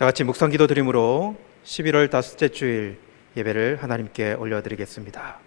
다 같이 묵상기도 드림으로 11월 다섯째 주일 예배를 하나님께 올려드리겠습니다.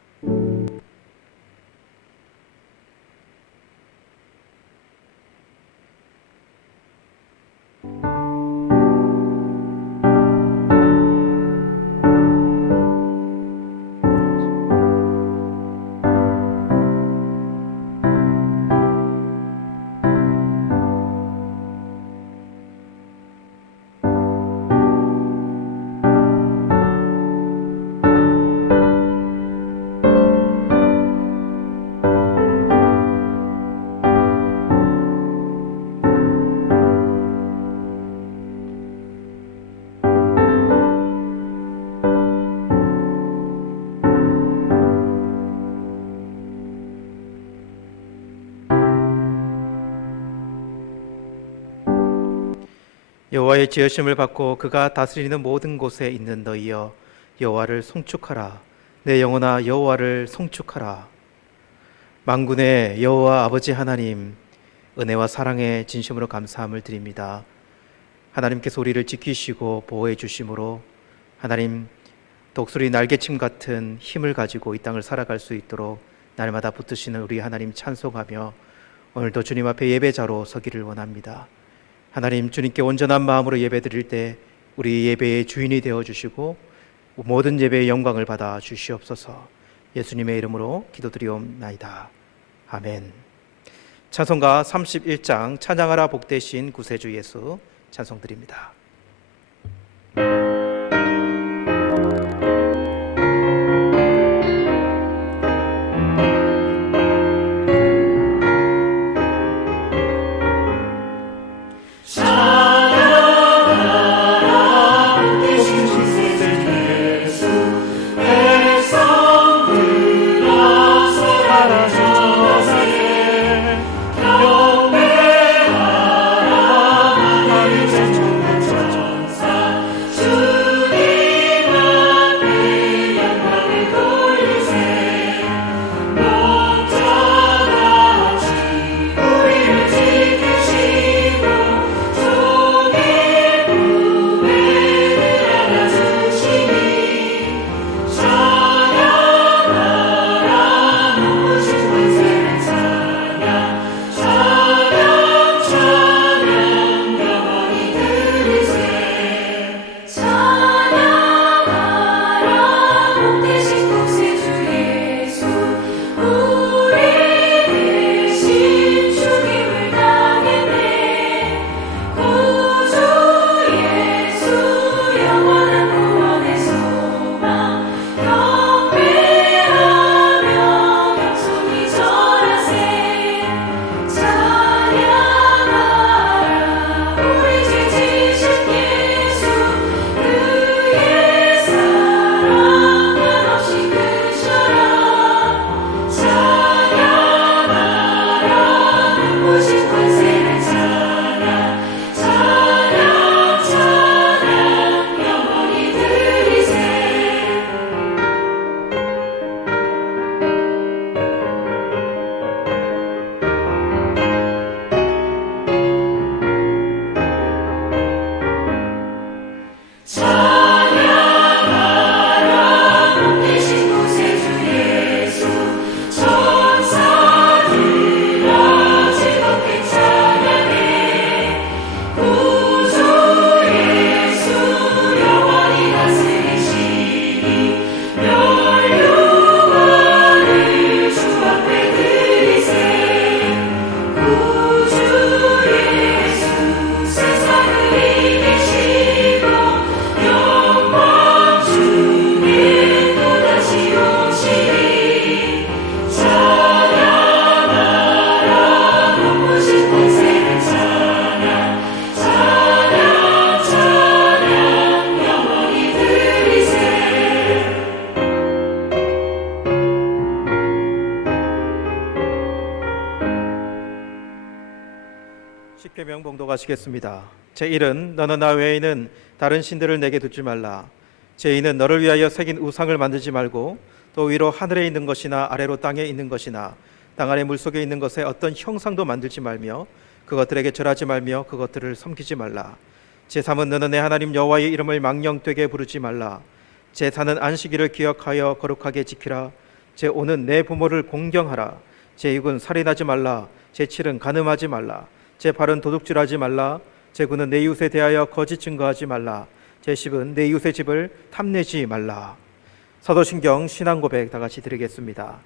여호와의 지으심을 받고 그가 다스리는 모든 곳에 있는 너희여, 여호와를 송축하라. 내 영혼아, 여호와를 송축하라. 만군의 여호와 아버지 하나님, 은혜와 사랑에 진심으로 감사함을 드립니다. 하나님께서 우리를 지키시고 보호해 주심으로 하나님, 독수리 날개침 같은 힘을 가지고 이 땅을 살아갈 수 있도록 날마다 붙드시는 우리 하나님 찬송하며 오늘도 주님 앞에 예배자로 서기를 원합니다. 하나님, 주님께 온전한 마음으로 예배드릴 때 우리 예배의 주인이 되어주시고 모든 예배의 영광을 받아 주시옵소서. 예수님의 이름으로 기도드리옵나이다. 아멘. 찬송가 31장 찬양하라 복되신 구세주 예수 찬송드립니다. 십계명 봉독하시겠습니다. 제1은 너는 나 외에는 다른 신들을 내게 두지 말라. 제2는 너를 위하여 새긴 우상을 만들지 말고 또 위로 하늘에 있는 것이나 아래로 땅에 있는 것이나 땅 아래 물속에 있는 것에 어떤 형상도 만들지 말며 그것들에게 절하지 말며 그것들을 섬기지 말라. 제3은 너는 내 하나님 여호와의 이름을 망령되게 부르지 말라. 제4는 안식일을 기억하여 거룩하게 지키라. 제5는 내 부모를 공경하라. 제6은 살인하지 말라. 제7은 간음하지 말라. 제8은 도둑질하지 말라. 제9는 내 이웃에 대하여 거짓 증거하지 말라. 제10은 내 이웃의 집을 탐내지 말라. 사도신경 신앙고백 다 같이 드리겠습니다.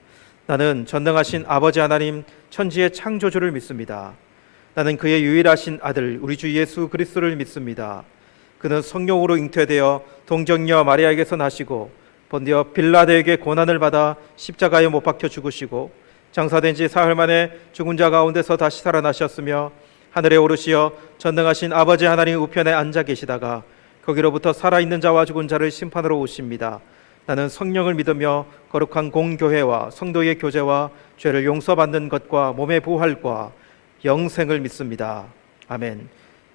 나는 전능하신 아버지 하나님 천지의 창조주를 믿습니다. 나는 그의 유일하신 아들 우리 주 예수 그리스도를 믿습니다. 그는 성령으로 잉태되어 동정녀 마리아에게서 나시고 본디어 빌라도에게 고난을 받아 십자가에 못 박혀 죽으시고 장사된 지 사흘 만에 죽은 자 가운데서 다시 살아나셨으며 하늘에 오르시어 전능하신 아버지 하나님 우편에 앉아 계시다가 거기로부터 살아있는 자와 죽은 자를 심판으로 오십니다. 나는 성령을 믿으며 거룩한 공교회와 성도의 교제와 죄를 용서받는 것과 몸의 부활과 영생을 믿습니다. 아멘.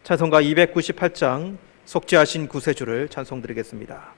찬송가 298장 속죄하신 구세주를 찬송드리겠습니다.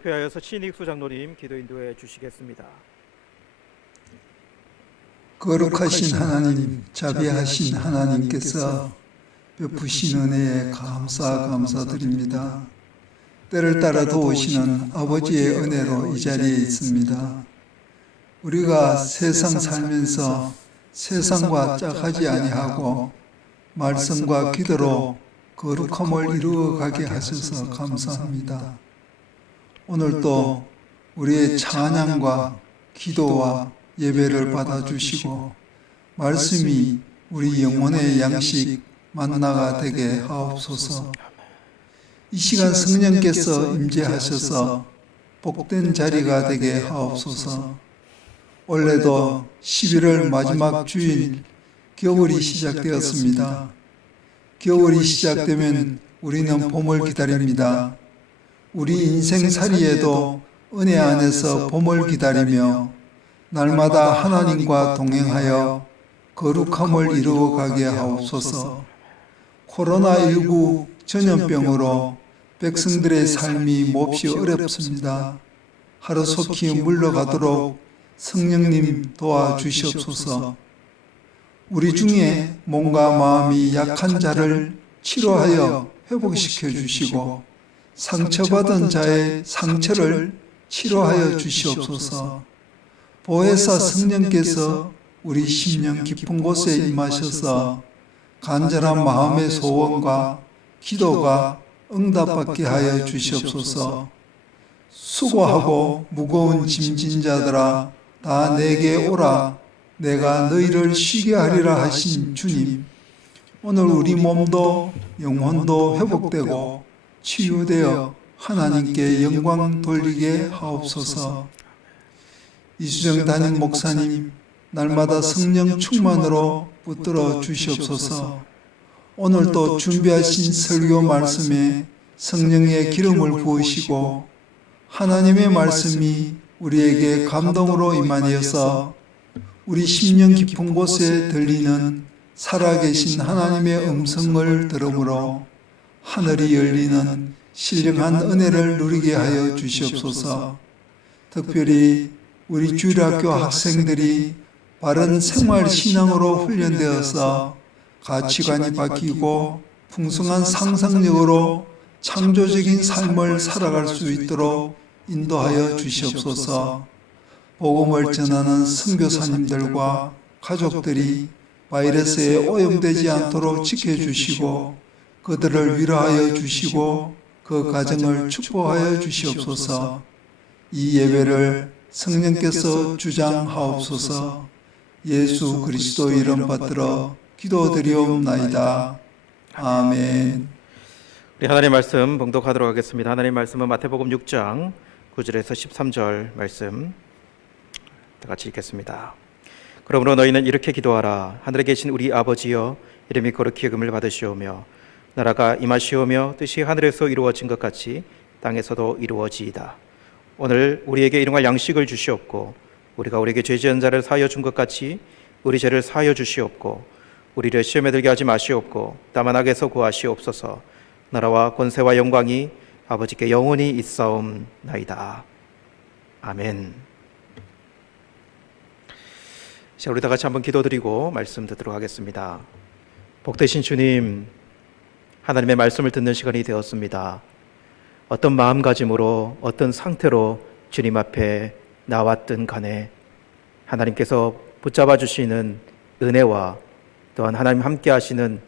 대표하여서 신익수 장로님 기도 인도해 주시겠습니다. 거룩하신 하나님, 자비하신 하나님께서 베푸신 은혜에 감사드립니다. 때를 따라 도우시는 아버지의 은혜로 이 자리에 있습니다. 우리가 세상 살면서 세상과 짝하지 아니하고 말씀과 기도로 거룩함을 이루어가게 하셔서 감사합니다. 오늘도 우리의 찬양과 기도와 예배를 받아주시고 말씀이 우리 영혼의 양식 만나가 되게 하옵소서. 이 시간 성령께서 임재하셔서 복된 자리가 되게 하옵소서. 올해도 11월 마지막 주일 겨울이 시작되었습니다. 겨울이 시작되면 우리는 봄을 기다립니다. 우리 인생살이에도 은혜 안에서 봄을 기다리며 날마다 하나님과 동행하여 거룩함을 이루어가게 하옵소서. 코로나19 전염병으로 백성들의 삶이 몹시 어렵습니다. 하루속히 물러가도록 성령님 도와주시옵소서. 우리 중에 몸과 마음이 약한 자를 치료하여 회복시켜 주시고 상처받은 자의 상처를 치료하여 주시옵소서. 보혜사 성령께서 우리 심령 깊은 곳에 임하셔서 간절한 마음의 소원과 기도가 응답받게 하여 주시옵소서. 수고하고 무거운 짐진 자들아 다 내게 오라. 내가 너희를 쉬게 하리라 하신 주님, 오늘 우리 몸도 영혼도 회복되고 치유되어 하나님께 영광 돌리게 하옵소서. 이수정 담임 목사님, 날마다 성령 충만으로 붙들어 주시옵소서. 오늘도 준비하신 설교 말씀에 성령의 기름을 부으시고 하나님의 말씀이 우리에게 감동으로 임하여서 우리 심령 깊은 곳에 들리는 살아계신 하나님의 음성을 들으므로 하늘이 열리는 신령한 은혜를 누리게 하여 주시옵소서. 특별히 우리 주일학교 학생들이 바른 생활 신앙으로 훈련되어서 가치관이 바뀌고 풍성한 상상력으로 창조적인 삶을 살아갈 수 있도록 인도하여 주시옵소서. 복음을 전하는 선교사님들과 가족들이 바이러스에 오염되지 않도록 지켜주시고 그들을 위로하여 주시고 그 가정을 축복하여 주시옵소서. 이 예배를 성령께서 주장하옵소서. 예수 그리스도 이름 받들어 기도드리옵나이다. 아멘. 우리 하나님 말씀 봉독하도록 하겠습니다. 하나님 말씀은 마태복음 6장 9절에서 13절 말씀 다 같이 읽겠습니다. 그러므로 너희는 이렇게 기도하라. 하늘에 계신 우리 아버지여, 이름이 거룩히 여김을 받으시오며 나라가 임하시오며 뜻이 하늘에서 이루어진 것 같이 땅에서도 이루어지이다. 오늘 우리에게 일용할 양식을 주시옵고 우리가 우리에게 죄 지은 자를 사하여 준 것 같이 우리 죄를 사하여 주시옵고 우리를 시험에 들게 하지 마시옵고 다만 악에서 구하시옵소서. 나라와 권세와 영광이 아버지께 영원히 있사옵나이다. 아멘. 자, 우리 다 같이 한번 기도드리고 말씀 듣도록 하겠습니다. 복되신 주님, 하나님의 말씀을 듣는 시간이 되었습니다. 어떤 마음가짐으로 어떤 상태로 주님 앞에 나왔든 간에 하나님께서 붙잡아 주시는 은혜와 또한 하나님 함께 하시는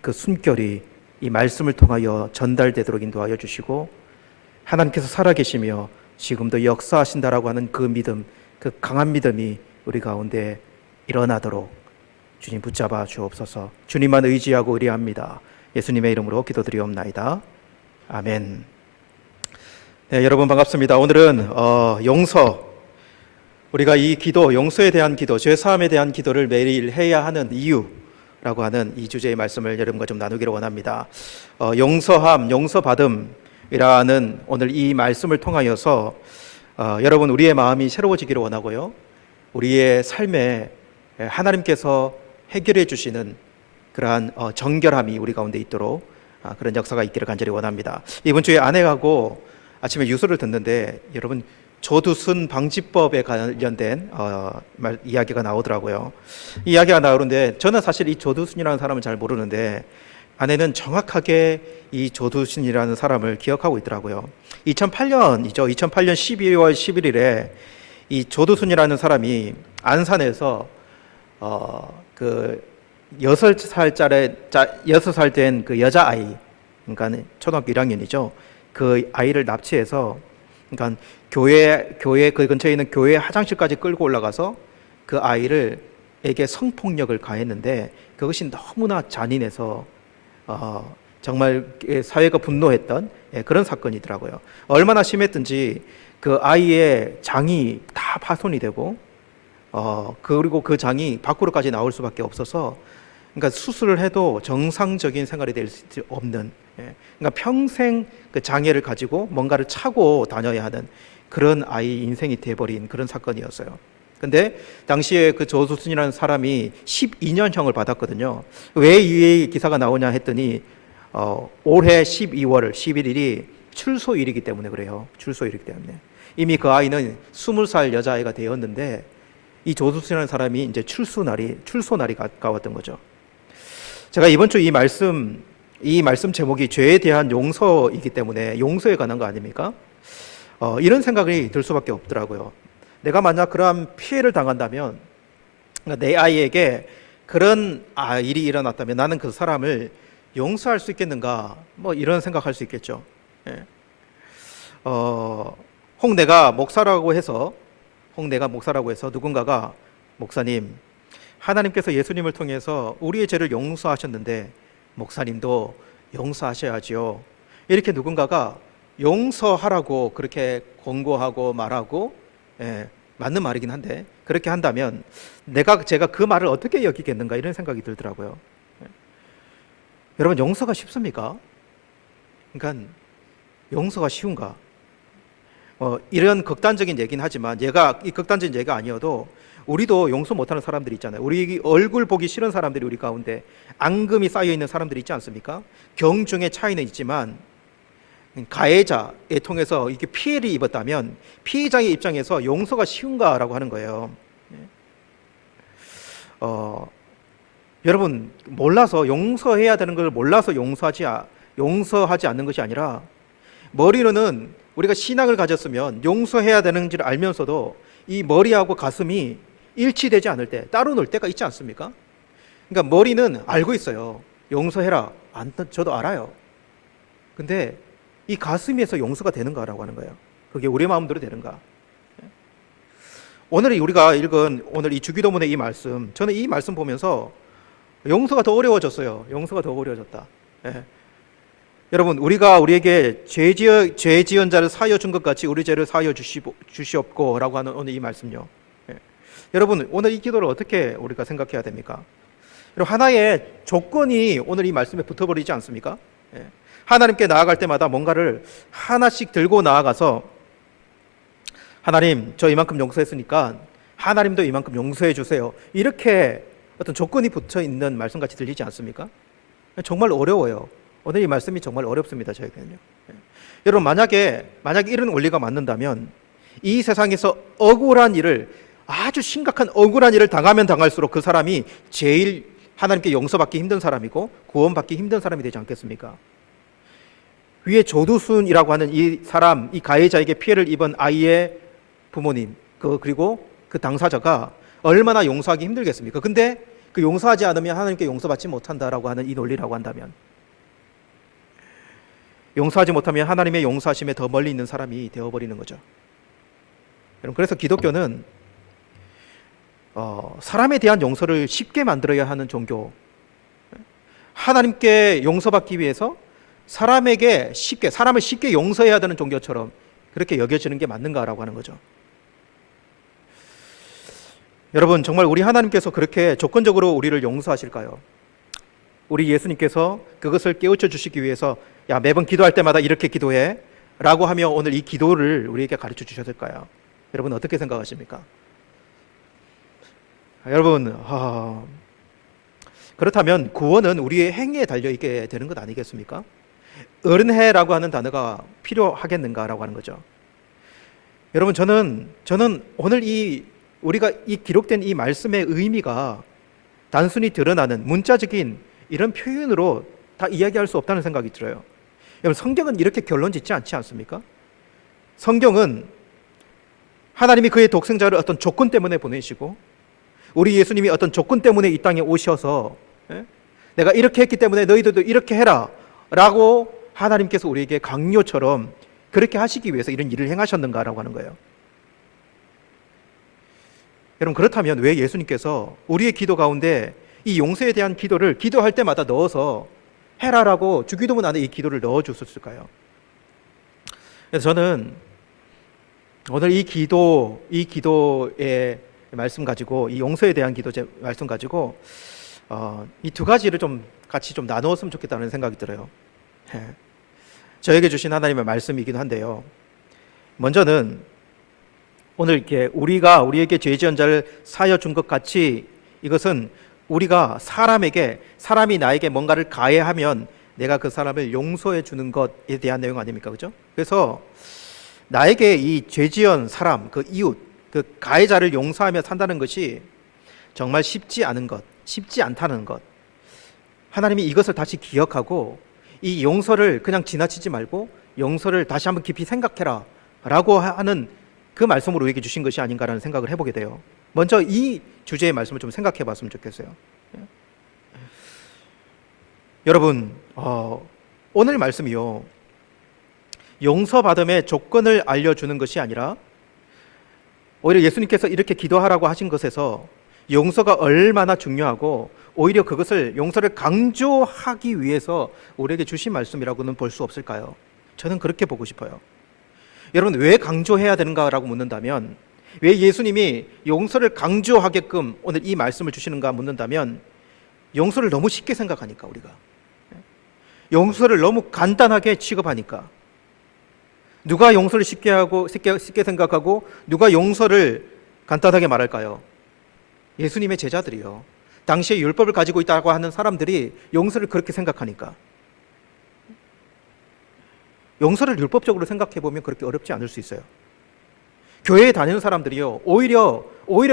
그 숨결이 이 말씀을 통하여 전달되도록 인도하여 주시고 하나님께서 살아계시며 지금도 역사하신다라고 하는 그 믿음, 그 강한 믿음이 우리 가운데 일어나도록 주님 붙잡아 주옵소서. 주님만 의지하고 의뢰합니다. 예수님의 이름으로 기도드리옵나이다. 아멘. 네, 여러분 반갑습니다. 오늘은 용서, 우리가 이 기도, 용서에 대한 기도, 죄사함에 대한 기도를 매일 해야 하는 이유라고 하는 이 주제의 말씀을 여러분과 좀 나누기를 원합니다. 용서함, 용서받음이라는 오늘 이 말씀을 통하여서 여러분 우리의 마음이 새로워지기를 원하고요. 우리의 삶에 하나님께서 해결해 주시는 그러한 정결함이 우리 가운데 있도록 그런 역사가 있기를 간절히 원합니다. 이번 주에 아내하고 아침에 뉴스를 듣는데 여러분 조두순 방지법에 관련된 이야기가 나오더라고요. 이 이야기가 나오는데 저는 사실 이 조두순이라는 사람을 잘 모르는데 아내는 정확하게 이 조두순이라는 사람을 기억하고 있더라고요. 2008년이죠. 2008년 12월 11일에 이 조두순이라는 사람이 안산에서 그 6살 된 그 여자아이, 그러니까 초등학교 1학년이죠. 그 아이를 납치해서, 그러니까 교회 그 근처에 있는 교회 화장실까지 끌고 올라가서 그 아이에게 성폭력을 가했는데 그것이 너무나 잔인해서 정말 사회가 분노했던 그런 사건이더라고요. 얼마나 심했든지 그 아이의 장이 다 파손이 되고 그리고 그 장이 밖으로까지 나올 수밖에 없어서, 그러니까 수술을 해도 정상적인 생활이 될 수 없는, 그러니까 평생 그 장애를 가지고 뭔가를 차고 다녀야 하는 그런 아이 인생이 돼버린 그런 사건이었어요. 근데 당시에 그 조두순이라는 사람이 12년형을 받았거든요. 왜 이 기사가 나오냐 했더니 올해 12월 11일이 출소일이기 때문에 그래요. 출소일이기 때문에. 이미 그 아이는 20살 여자아이가 되었는데 이 조두순이라는 사람이 이제 출소날이 가까웠던 거죠. 제가 이번 주 이 말씀 제목이 죄에 대한 용서이기 때문에 용서에 관한 거 아닙니까? 이런 생각이 들 수밖에 없더라고요. 내가 만약 그러한 피해를 당한다면, 그러니까 내 아이에게 그런 일이 일어났다면 나는 그 사람을 용서할 수 있겠는가? 뭐 이런 생각할 수 있겠죠. 예. 혹 내가 목사라고 해서 누군가가 목사님, 하나님께서 예수님을 통해서 우리의 죄를 용서하셨는데 목사님도 용서하셔야지요. 이렇게 누군가가 용서하라고 그렇게 권고하고 말하고, 맞는 말이긴 한데 그렇게 한다면 제가 그 말을 어떻게 여기겠는가 이런 생각이 들더라고요. 여러분, 용서가 쉽습니까? 그러니까 용서가 쉬운가? 이런 극단적인 얘기는 하지만 얘가 이 극단적인 얘기가 아니어도 우리도 용서 못하는 사람들이 있잖아요. 우리 얼굴 보기 싫은 사람들이 우리 가운데 앙금이 쌓여 있는 사람들이 있지 않습니까? 경중의 차이는 있지만 가해자에 통해서 이렇게 피해를 입었다면 피해자의 입장에서 용서가 쉬운가라고 하는 거예요. 여러분, 몰라서 용서해야 되는 걸 몰라서 용서하지 않는 것이 아니라, 머리로는 우리가 신앙을 가졌으면 용서해야 되는 줄 알면서도 이 머리하고 가슴이 일치되지 않을 때 따로 놀 때가 있지 않습니까? 그러니까 머리는 알고 있어요. 용서해라. 저도 알아요. 근데 이 가슴에서 용서가 되는가라고 하는 거예요. 그게 우리 마음대로 되는가? 오늘 우리가 읽은 오늘 이 주기도문의 이 말씀, 저는 이 말씀 보면서 용서가 더 어려워졌어요. 용서가 더 어려워졌다. 여러분, 우리가 우리에게 죄 지은 자를 사하여 준 것 같이 우리 죄를 사하여 주시옵고라고 하는 오늘 이 말씀요. 여러분, 오늘 이 기도를 어떻게 우리가 생각해야 됩니까? 여러분, 하나의 조건이 오늘 이 말씀에 붙어버리지 않습니까? 하나님께 나아갈 때마다 뭔가를 하나씩 들고 나아가서, 하나님, 저 이만큼 용서했으니까 하나님도 이만큼 용서해 주세요. 이렇게 어떤 조건이 붙어 있는 말씀같이 들리지 않습니까? 정말 어려워요. 오늘 이 말씀이 정말 어렵습니다, 저에게는요. 여러분, 만약에 이런 원리가 맞는다면 이 세상에서 아주 심각한 억울한 일을 당하면 당할수록 그 사람이 제일 하나님께 용서받기 힘든 사람이고 구원받기 힘든 사람이 되지 않겠습니까? 위에 조두순이라고 하는 이 사람, 이 가해자에게 피해를 입은 아이의 부모님, 그리고 그 당사자가 얼마나 용서하기 힘들겠습니까? 근데 그 용서하지 않으면 하나님께 용서받지 못한다라고 하는 이 논리라고 한다면, 용서하지 못하면 하나님의 용서하심에 더 멀리 있는 사람이 되어버리는 거죠. 여러분, 그래서 기독교는 사람에 대한 용서를 쉽게 만들어야 하는 종교, 하나님께 용서받기 위해서 사람을 쉽게 용서해야 되는 종교처럼 그렇게 여겨지는 게 맞는가라고 하는 거죠. 여러분, 정말 우리 하나님께서 그렇게 조건적으로 우리를 용서하실까요? 우리 예수님께서 그것을 깨우쳐 주시기 위해서 매번 기도할 때마다 이렇게 기도해 라고 하며 오늘 이 기도를 우리에게 가르쳐 주셨을까요? 여러분, 어떻게 생각하십니까? 여러분, 그렇다면 구원은 우리의 행위에 달려있게 되는 것 아니겠습니까? 어른해라고 하는 단어가 필요하겠는가라고 하는 거죠. 여러분, 저는 오늘 우리가 이 기록된 이 말씀의 의미가 단순히 드러나는 문자적인 이런 표현으로 다 이야기할 수 없다는 생각이 들어요. 여러분, 성경은 이렇게 결론 짓지 않지 않습니까? 성경은 하나님이 그의 독생자를 어떤 조건 때문에 보내시고, 우리 예수님이 어떤 조건 때문에 이 땅에 오셔서 내가 이렇게 했기 때문에 너희들도 이렇게 해라 라고 하나님께서 우리에게 강요처럼 그렇게 하시기 위해서 이런 일을 행하셨는가라고 하는 거예요. 여러분, 그렇다면 왜 예수님께서 우리의 기도 가운데 이 용서에 대한 기도를 기도할 때마다 넣어서 해라라고 주기도문 안에 이 기도를 넣어 주셨을까요? 그래서 저는 오늘 이 기도의 말씀 가지고, 이 용서에 대한 기도 말씀 가지고 이 두 가지를 좀 같이 좀 나누었으면 좋겠다는 생각이 들어요. 저에게 주신 하나님의 말씀이긴 한데요. 먼저는 오늘 이렇게 우리에게 죄 지은 자를 사하여 준 것 같이, 이것은 우리가 사람이 나에게 뭔가를 가해하면 내가 그 사람을 용서해 주는 것에 대한 내용 아닙니까? 그죠? 그래서 나에게 이 죄 지은 사람, 그 이웃, 그 가해자를 용서하며 산다는 것이 정말 쉽지 않다는 것. 하나님이 이것을 다시 기억하고 이 용서를 그냥 지나치지 말고 용서를 다시 한번 깊이 생각해라 라고 하는 그 말씀으로 우리에게 주신 것이 아닌가라는 생각을 해보게 돼요. 먼저 이 주제의 말씀을 좀 생각해 봤으면 좋겠어요. 여러분, 오늘 말씀이요, 용서받음의 조건을 알려주는 것이 아니라 오히려 예수님께서 이렇게 기도하라고 하신 것에서 용서가 얼마나 중요하고 오히려 그것을 용서를 강조하기 위해서 우리에게 주신 말씀이라고는 볼 수 없을까요? 저는 그렇게 보고 싶어요. 여러분, 왜 강조해야 되는가라고 묻는다면, 왜 예수님이 용서를 강조하게끔 오늘 이 말씀을 주시는가 묻는다면, 용서를 너무 쉽게 생각하니까, 우리가 용서를 너무 간단하게 취급하니까. 누가 용서를 쉽게 생각하고 누가 용서를 간단하게 말할까요? 예수님의 제자들이요. 당시에 율법을 가지고 있다고 하는 사람들이 용서를 그렇게 생각하니까. 용서를 율법적으로 생각해 보면 그렇게 어렵지 않을 수 있어요. 교회에 다니는 사람들이요, 오히려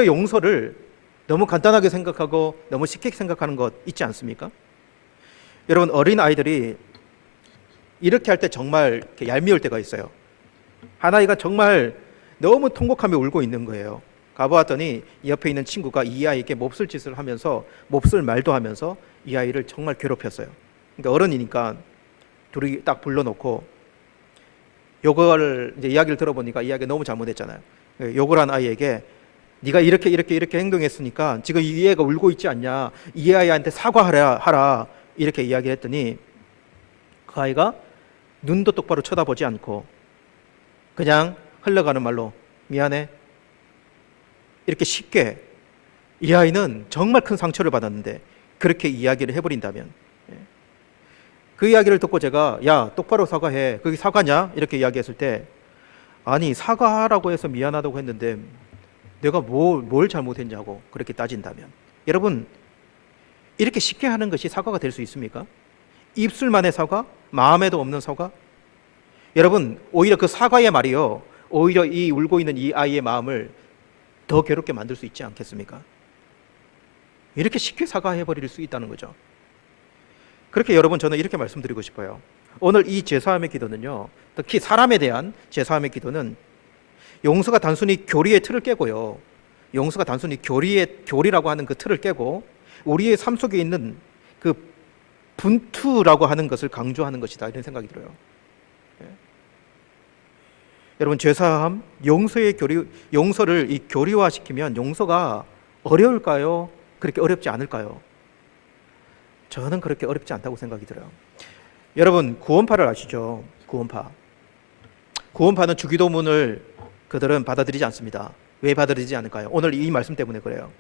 용서를 너무 간단하게 생각하고 너무 쉽게 생각하는 것 있지 않습니까? 여러분, 어린 아이들이 이렇게 할 때 정말 얄미울 때가 있어요. 한 아이가 정말 너무 통곡하며 울고 있는 거예요. 가보았더니 이 옆에 있는 친구가 이 아이에게 몹쓸 짓을 하면서, 몹쓸 말도 하면서 이 아이를 정말 괴롭혔어요. 그러니까 어른이니까 둘이 딱 불러놓고 욕을, 이제 이야기를 들어보니까 이 아이가 너무 잘못했잖아요. 욕을 한 아이에게 네가 이렇게 행동했으니까 지금 이 애가 울고 있지 않냐, 이 아이한테 사과하라 이렇게 이야기를 했더니 그 아이가 눈도 똑바로 쳐다보지 않고 그냥 흘러가는 말로 미안해, 이렇게 쉽게. 이 아이는 정말 큰 상처를 받았는데 그렇게 이야기를 해버린다면, 그 이야기를 듣고 제가 야, 똑바로 사과해, 그게 사과냐? 이렇게 이야기했을 때, 아니, 사과하라고 해서 미안하다고 했는데 내가 뭘 잘못했냐고 그렇게 따진다면, 여러분, 이렇게 쉽게 하는 것이 사과가 될 수 있습니까? 입술만의 사과? 마음에도 없는 사과? 여러분, 오히려 그 사과의 말이요, 오히려 이 울고 있는 이 아이의 마음을 더 괴롭게 만들 수 있지 않겠습니까? 이렇게 쉽게 사과해버릴 수 있다는 거죠. 그렇게 여러분, 저는 이렇게 말씀드리고 싶어요. 오늘 이 제사함의 기도는요, 특히 사람에 대한 제사함의 기도는 용서가 단순히 교리의 틀을 깨고요, 용서가 단순히 교리라고 하는 그 틀을 깨고 우리의 삶 속에 있는 그 분투라고 하는 것을 강조하는 것이다, 이런 생각이 들어요. 여러분, 죄사함, 용서를 이 교리화시키면 용서가 어려울까요? 그렇게 어렵지 않을까요? 저는 그렇게 어렵지 않다고 생각이 들어요. 여러분, 구원파를 아시죠? 구원파는 주기도문을 그들은 받아들이지 않습니다. 왜 받아들이지 않을까요? 오늘 이 말씀 때문에 그래요.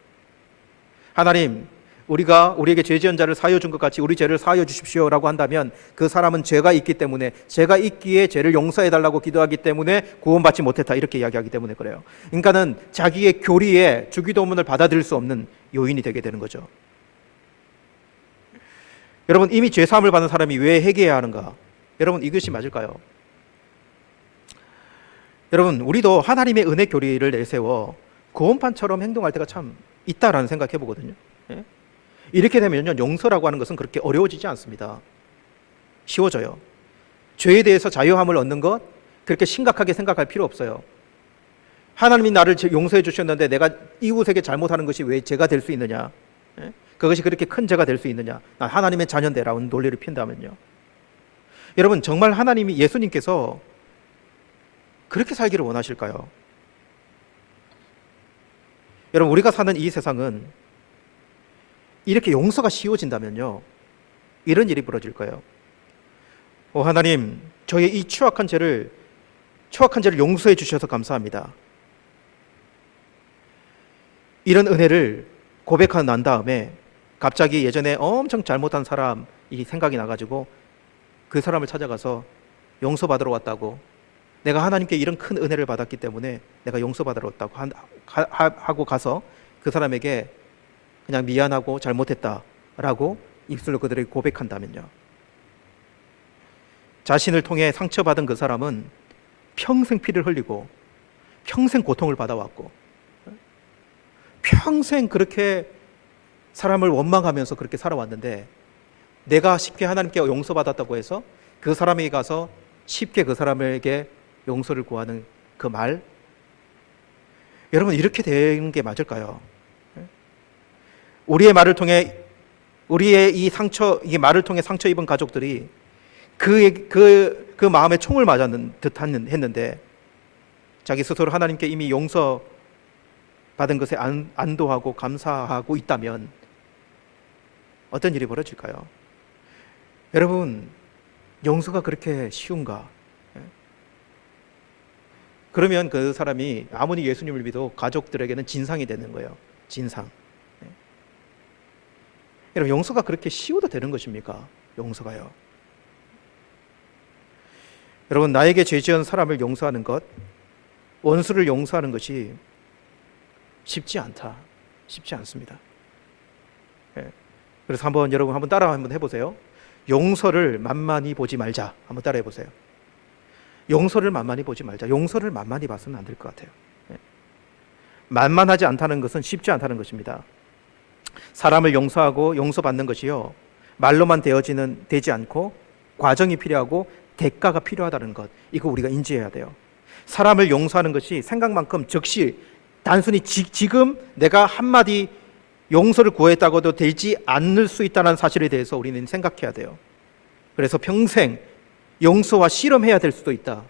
하나님, 우리에게 죄 지은 자를 사하여 준 것 같이 우리 죄를 사하여 주십시오라고 한다면 그 사람은 죄가 있기 때문에, 죄가 있기에 죄를 용서해 달라고 기도하기 때문에 구원받지 못했다, 이렇게 이야기하기 때문에 그래요. 인간은 자기의 교리에 주기도문을 받아들일 수 없는 요인이 되게 되는 거죠. 여러분, 이미 죄 사함을 받은 사람이 왜 회개해야 하는가? 여러분, 이것이 맞을까요? 여러분, 우리도 하나님의 은혜 교리를 내세워 구원판처럼 행동할 때가 참 있다라는 생각해 보거든요. 예? 이렇게 되면요, 용서라고 하는 것은 그렇게 어려워지지 않습니다. 쉬워져요. 죄에 대해서 자유함을 얻는 것 그렇게 심각하게 생각할 필요 없어요. 하나님이 나를 용서해 주셨는데 내가 이웃에게 잘못하는 것이 왜 죄가 될 수 있느냐? 예? 그것이 그렇게 큰 죄가 될 수 있느냐? 난 하나님의 자녀인데라는 논리를 핀다면요. 여러분, 정말 하나님이, 예수님께서 그렇게 살기를 원하실까요? 여러분, 우리가 사는 이 세상은 이렇게 용서가 쉬워진다면요, 이런 일이 벌어질 거예요. 하나님, 저의 이 추악한 죄를 용서해 주셔서 감사합니다. 이런 은혜를 고백하고 난 다음에 갑자기 예전에 엄청 잘못한 사람이 생각이 나가지고 그 사람을 찾아가서 용서받으러 왔다고, 내가 하나님께 이런 큰 은혜를 받았기 때문에 내가 용서받으러 왔다고 하고 가서 그 사람에게 그냥 미안하고 잘못했다라고 입술로 그들에게 고백한다면요, 자신을 통해 상처받은 그 사람은 평생 피를 흘리고 평생 고통을 받아왔고 평생 그렇게 사람을 원망하면서 그렇게 살아왔는데, 내가 쉽게 하나님께 용서받았다고 해서 그 사람에게 가서 쉽게 그 사람에게 용서를 구하는 그 말, 여러분, 이렇게 되는 게 맞을까요? 우리의 말을 통해, 우리의 이 말을 통해 상처 입은 가족들이 그 마음에 총을 맞았는 듯 했는데 자기 스스로 하나님께 이미 용서 받은 것에 안도하고 감사하고 있다면 어떤 일이 벌어질까요? 여러분, 용서가 그렇게 쉬운가? 그러면 그 사람이 아무리 예수님을 믿어도 가족들에게는 진상이 되는 거예요. 진상. 여러분, 용서가 그렇게 쉬워도 되는 것입니까? 용서가요. 여러분, 나에게 죄 지은 사람을 용서하는 것, 원수를 용서하는 것이 쉽지 않습니다. 그래서 여러분 한번 따라 한번 해보세요. 용서를 만만히 보지 말자. 한번 따라해 보세요. 용서를 만만히 보지 말자. 용서를 만만히 봐서는 안 될 것 같아요. 만만하지 않다는 것은 쉽지 않다는 것입니다. 사람을 용서하고 용서받는 것이요, 말로만 되지 않고 과정이 필요하고 대가가 필요하다는 것, 이거 우리가 인지해야 돼요. 사람을 용서하는 것이 생각만큼 즉시 단순히 지금 내가 한마디 용서를 구했다고도 되지 않을 수 있다는 사실에 대해서 우리는 생각해야 돼요. 그래서 평생 용서와 씨름해야 될 수도 있다.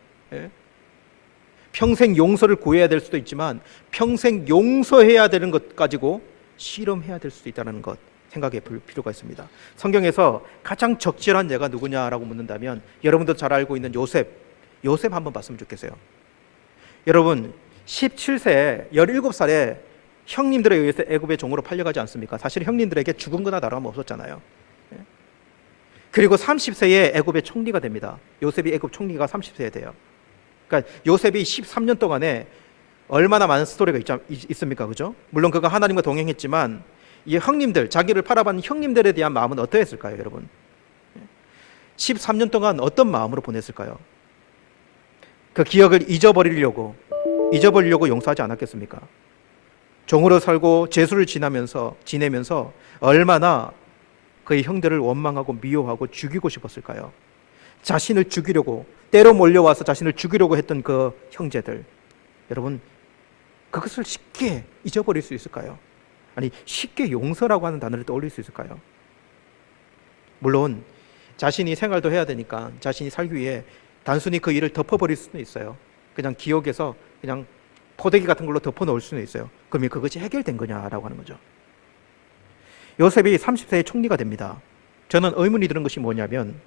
평생 용서를 구해야 될 수도 있지만 평생 용서해야 되는 것 가지고 씨름해야 될 수도 있다는 것 생각해 볼 필요가 있습니다. 성경에서 가장 적절한 예가 누구냐라고 묻는다면 여러분도 잘 알고 있는 요셉 한번 봤으면 좋겠어요. 여러분, 17세 17살에 형님들에 의해서 애굽의 종으로 팔려가지 않습니까? 사실 형님들에게 죽은 거나 다름은 없었잖아요. 그리고 30세에 애굽의 총리가 됩니다. 요셉이 애굽 총리가 30세에 돼요. 그러니까 요셉이 13년 동안에 얼마나 많은 스토리가 있습니까? 그죠? 물론 그가 하나님과 동행했지만 이 형님들, 자기를 팔아받은 형님들에 대한 마음은 어떠했을까요, 여러분? 13년 동안 어떤 마음으로 보냈을까요? 그 기억을 잊어버리려고 용서하지 않았겠습니까? 종으로 살고 죄수를 지내면서 얼마나 그의 형들을 원망하고 미워하고 죽이고 싶었을까요? 자신을 죽이려고, 때로 몰려와서 자신을 죽이려고 했던 그 형제들, 여러분, 그것을 쉽게 잊어버릴 수 있을까요? 아니, 쉽게 용서라고 하는 단어를 떠올릴 수 있을까요? 물론 자신이 생활도 해야 되니까 자신이 살기 위해 단순히 그 일을 덮어버릴 수는 있어요. 그냥 기억에서 그냥 포대기 같은 걸로 덮어놓을 수는 있어요. 그러면 그것이 해결된 거냐라고 하는 거죠. 요셉이 30세에 총리가 됩니다. 저는 의문이 드는 것이 뭐냐면,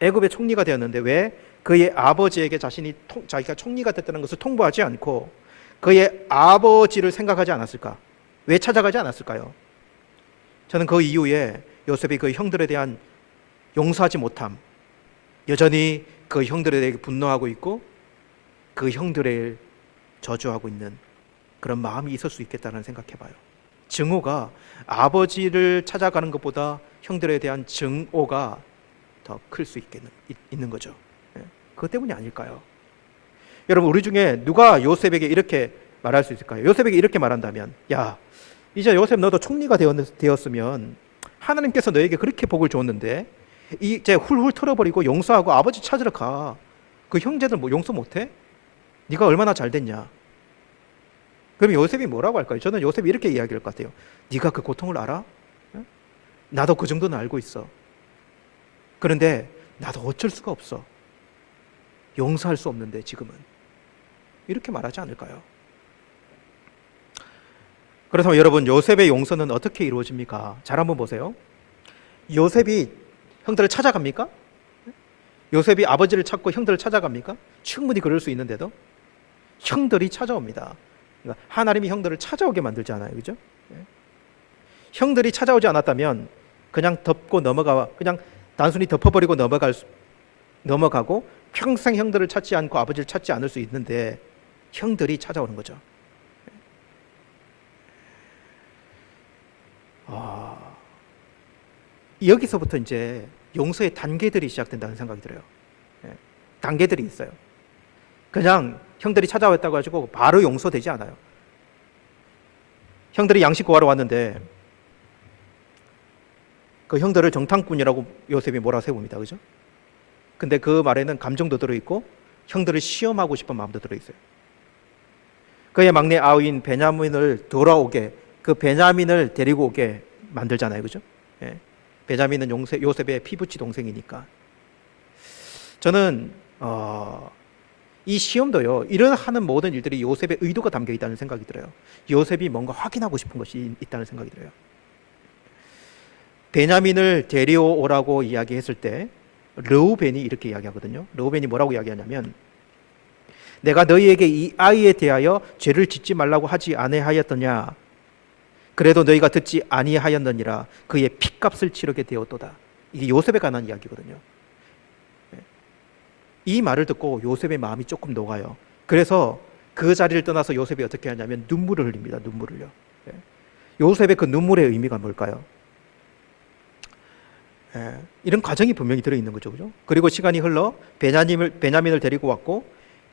애굽의 총리가 되었는데 왜 그의 아버지에게 자기가 총리가 됐다는 것을 통보하지 않고 그의 아버지를 생각하지 않았을까? 왜 찾아가지 않았을까요? 저는 그 이후에 요셉이 그 형들에 대한 용서하지 못함, 여전히 그 형들에 대해 분노하고 있고 그 형들을 저주하고 있는 그런 마음이 있을 수 있겠다는 생각해봐요. 증오가 아버지를 찾아가는 것보다 형들에 대한 증오가 더 클 수 있는 거죠. 예. 그것 때문이 아닐까요? 여러분, 우리 중에 누가 요셉에게 이렇게 말할 수 있을까요? 요셉에게 이렇게 말한다면, 야, 이제 요셉 너도 총리가 되었으면 하나님께서 너에게 그렇게 복을 줬는데 이제 훌훌 털어버리고 용서하고 아버지 찾으러 가. 그 형제들 뭐 용서 못해? 네가 얼마나 잘 됐냐? 그럼 요셉이 뭐라고 할까요? 저는 요셉이 이렇게 이야기할 것 같아요. 네가 그 고통을 알아? 나도 그 정도는 알고 있어. 그런데 나도 어쩔 수가 없어. 용서할 수 없는데 지금은. 이렇게 말하지 않을까요? 그렇다면 여러분, 요셉의 용서는 어떻게 이루어집니까? 잘 한번 보세요. 요셉이 형들을 찾아갑니까? 요셉이 아버지를 찾고 형들을 찾아갑니까? 충분히 그럴 수 있는데도 형들이 찾아옵니다. 그러니까 하나님이 형들을 찾아오게 만들잖아요, 그죠? 형들이 찾아오지 않았다면 그냥 덮고 그냥 단순히 덮어버리고 넘어가고 평생 형들을 찾지 않고 아버지를 찾지 않을 수 있는데 형들이 찾아오는 거죠. 여기서부터 이제 용서의 단계들이 시작된다는 생각이 들어요. 단계들이 있어요. 그냥 형들이 찾아왔다고 가지고 바로 용서되지 않아요. 형들이 양식 구하러 왔는데 그 형들을 정탐꾼이라고 요셉이 몰아세웁니다. 그죠? 근데 그 말에는 감정도 들어있고 형들을 시험하고 싶은 마음도 들어있어요. 그의 막내 아우인 베냐민을 그 베냐민을 데리고 오게 만들잖아요. 그죠? 베냐민은 요셉의 피부치 동생이니까. 저는 이 시험도요, 이런 하는 모든 일들이 요셉의 의도가 담겨 있다는 생각이 들어요. 요셉이 뭔가 확인하고 싶은 것이 있다는 생각이 들어요. 베냐민을 데려오라고 이야기했을 때 르우벤이 이렇게 이야기하거든요. 르우벤이 뭐라고 이야기하냐면, 내가 너희에게 이 아이에 대하여 죄를 짓지 말라고 하지 아니하였더냐? 그래도 너희가 듣지 아니하였느니라. 그의 핏값을 치르게 되었도다. 이게 요셉에 관한 이야기거든요. 이 말을 듣고 요셉의 마음이 조금 녹아요. 그래서 그 자리를 떠나서 요셉이 어떻게 하냐면 눈물을 흘립니다. 눈물을요. 요셉의 그 눈물의 의미가 뭘까요? 이런 과정이 분명히 들어있는 거죠. 그죠? 그리고 시간이 흘러 베냐민을 데리고 왔고,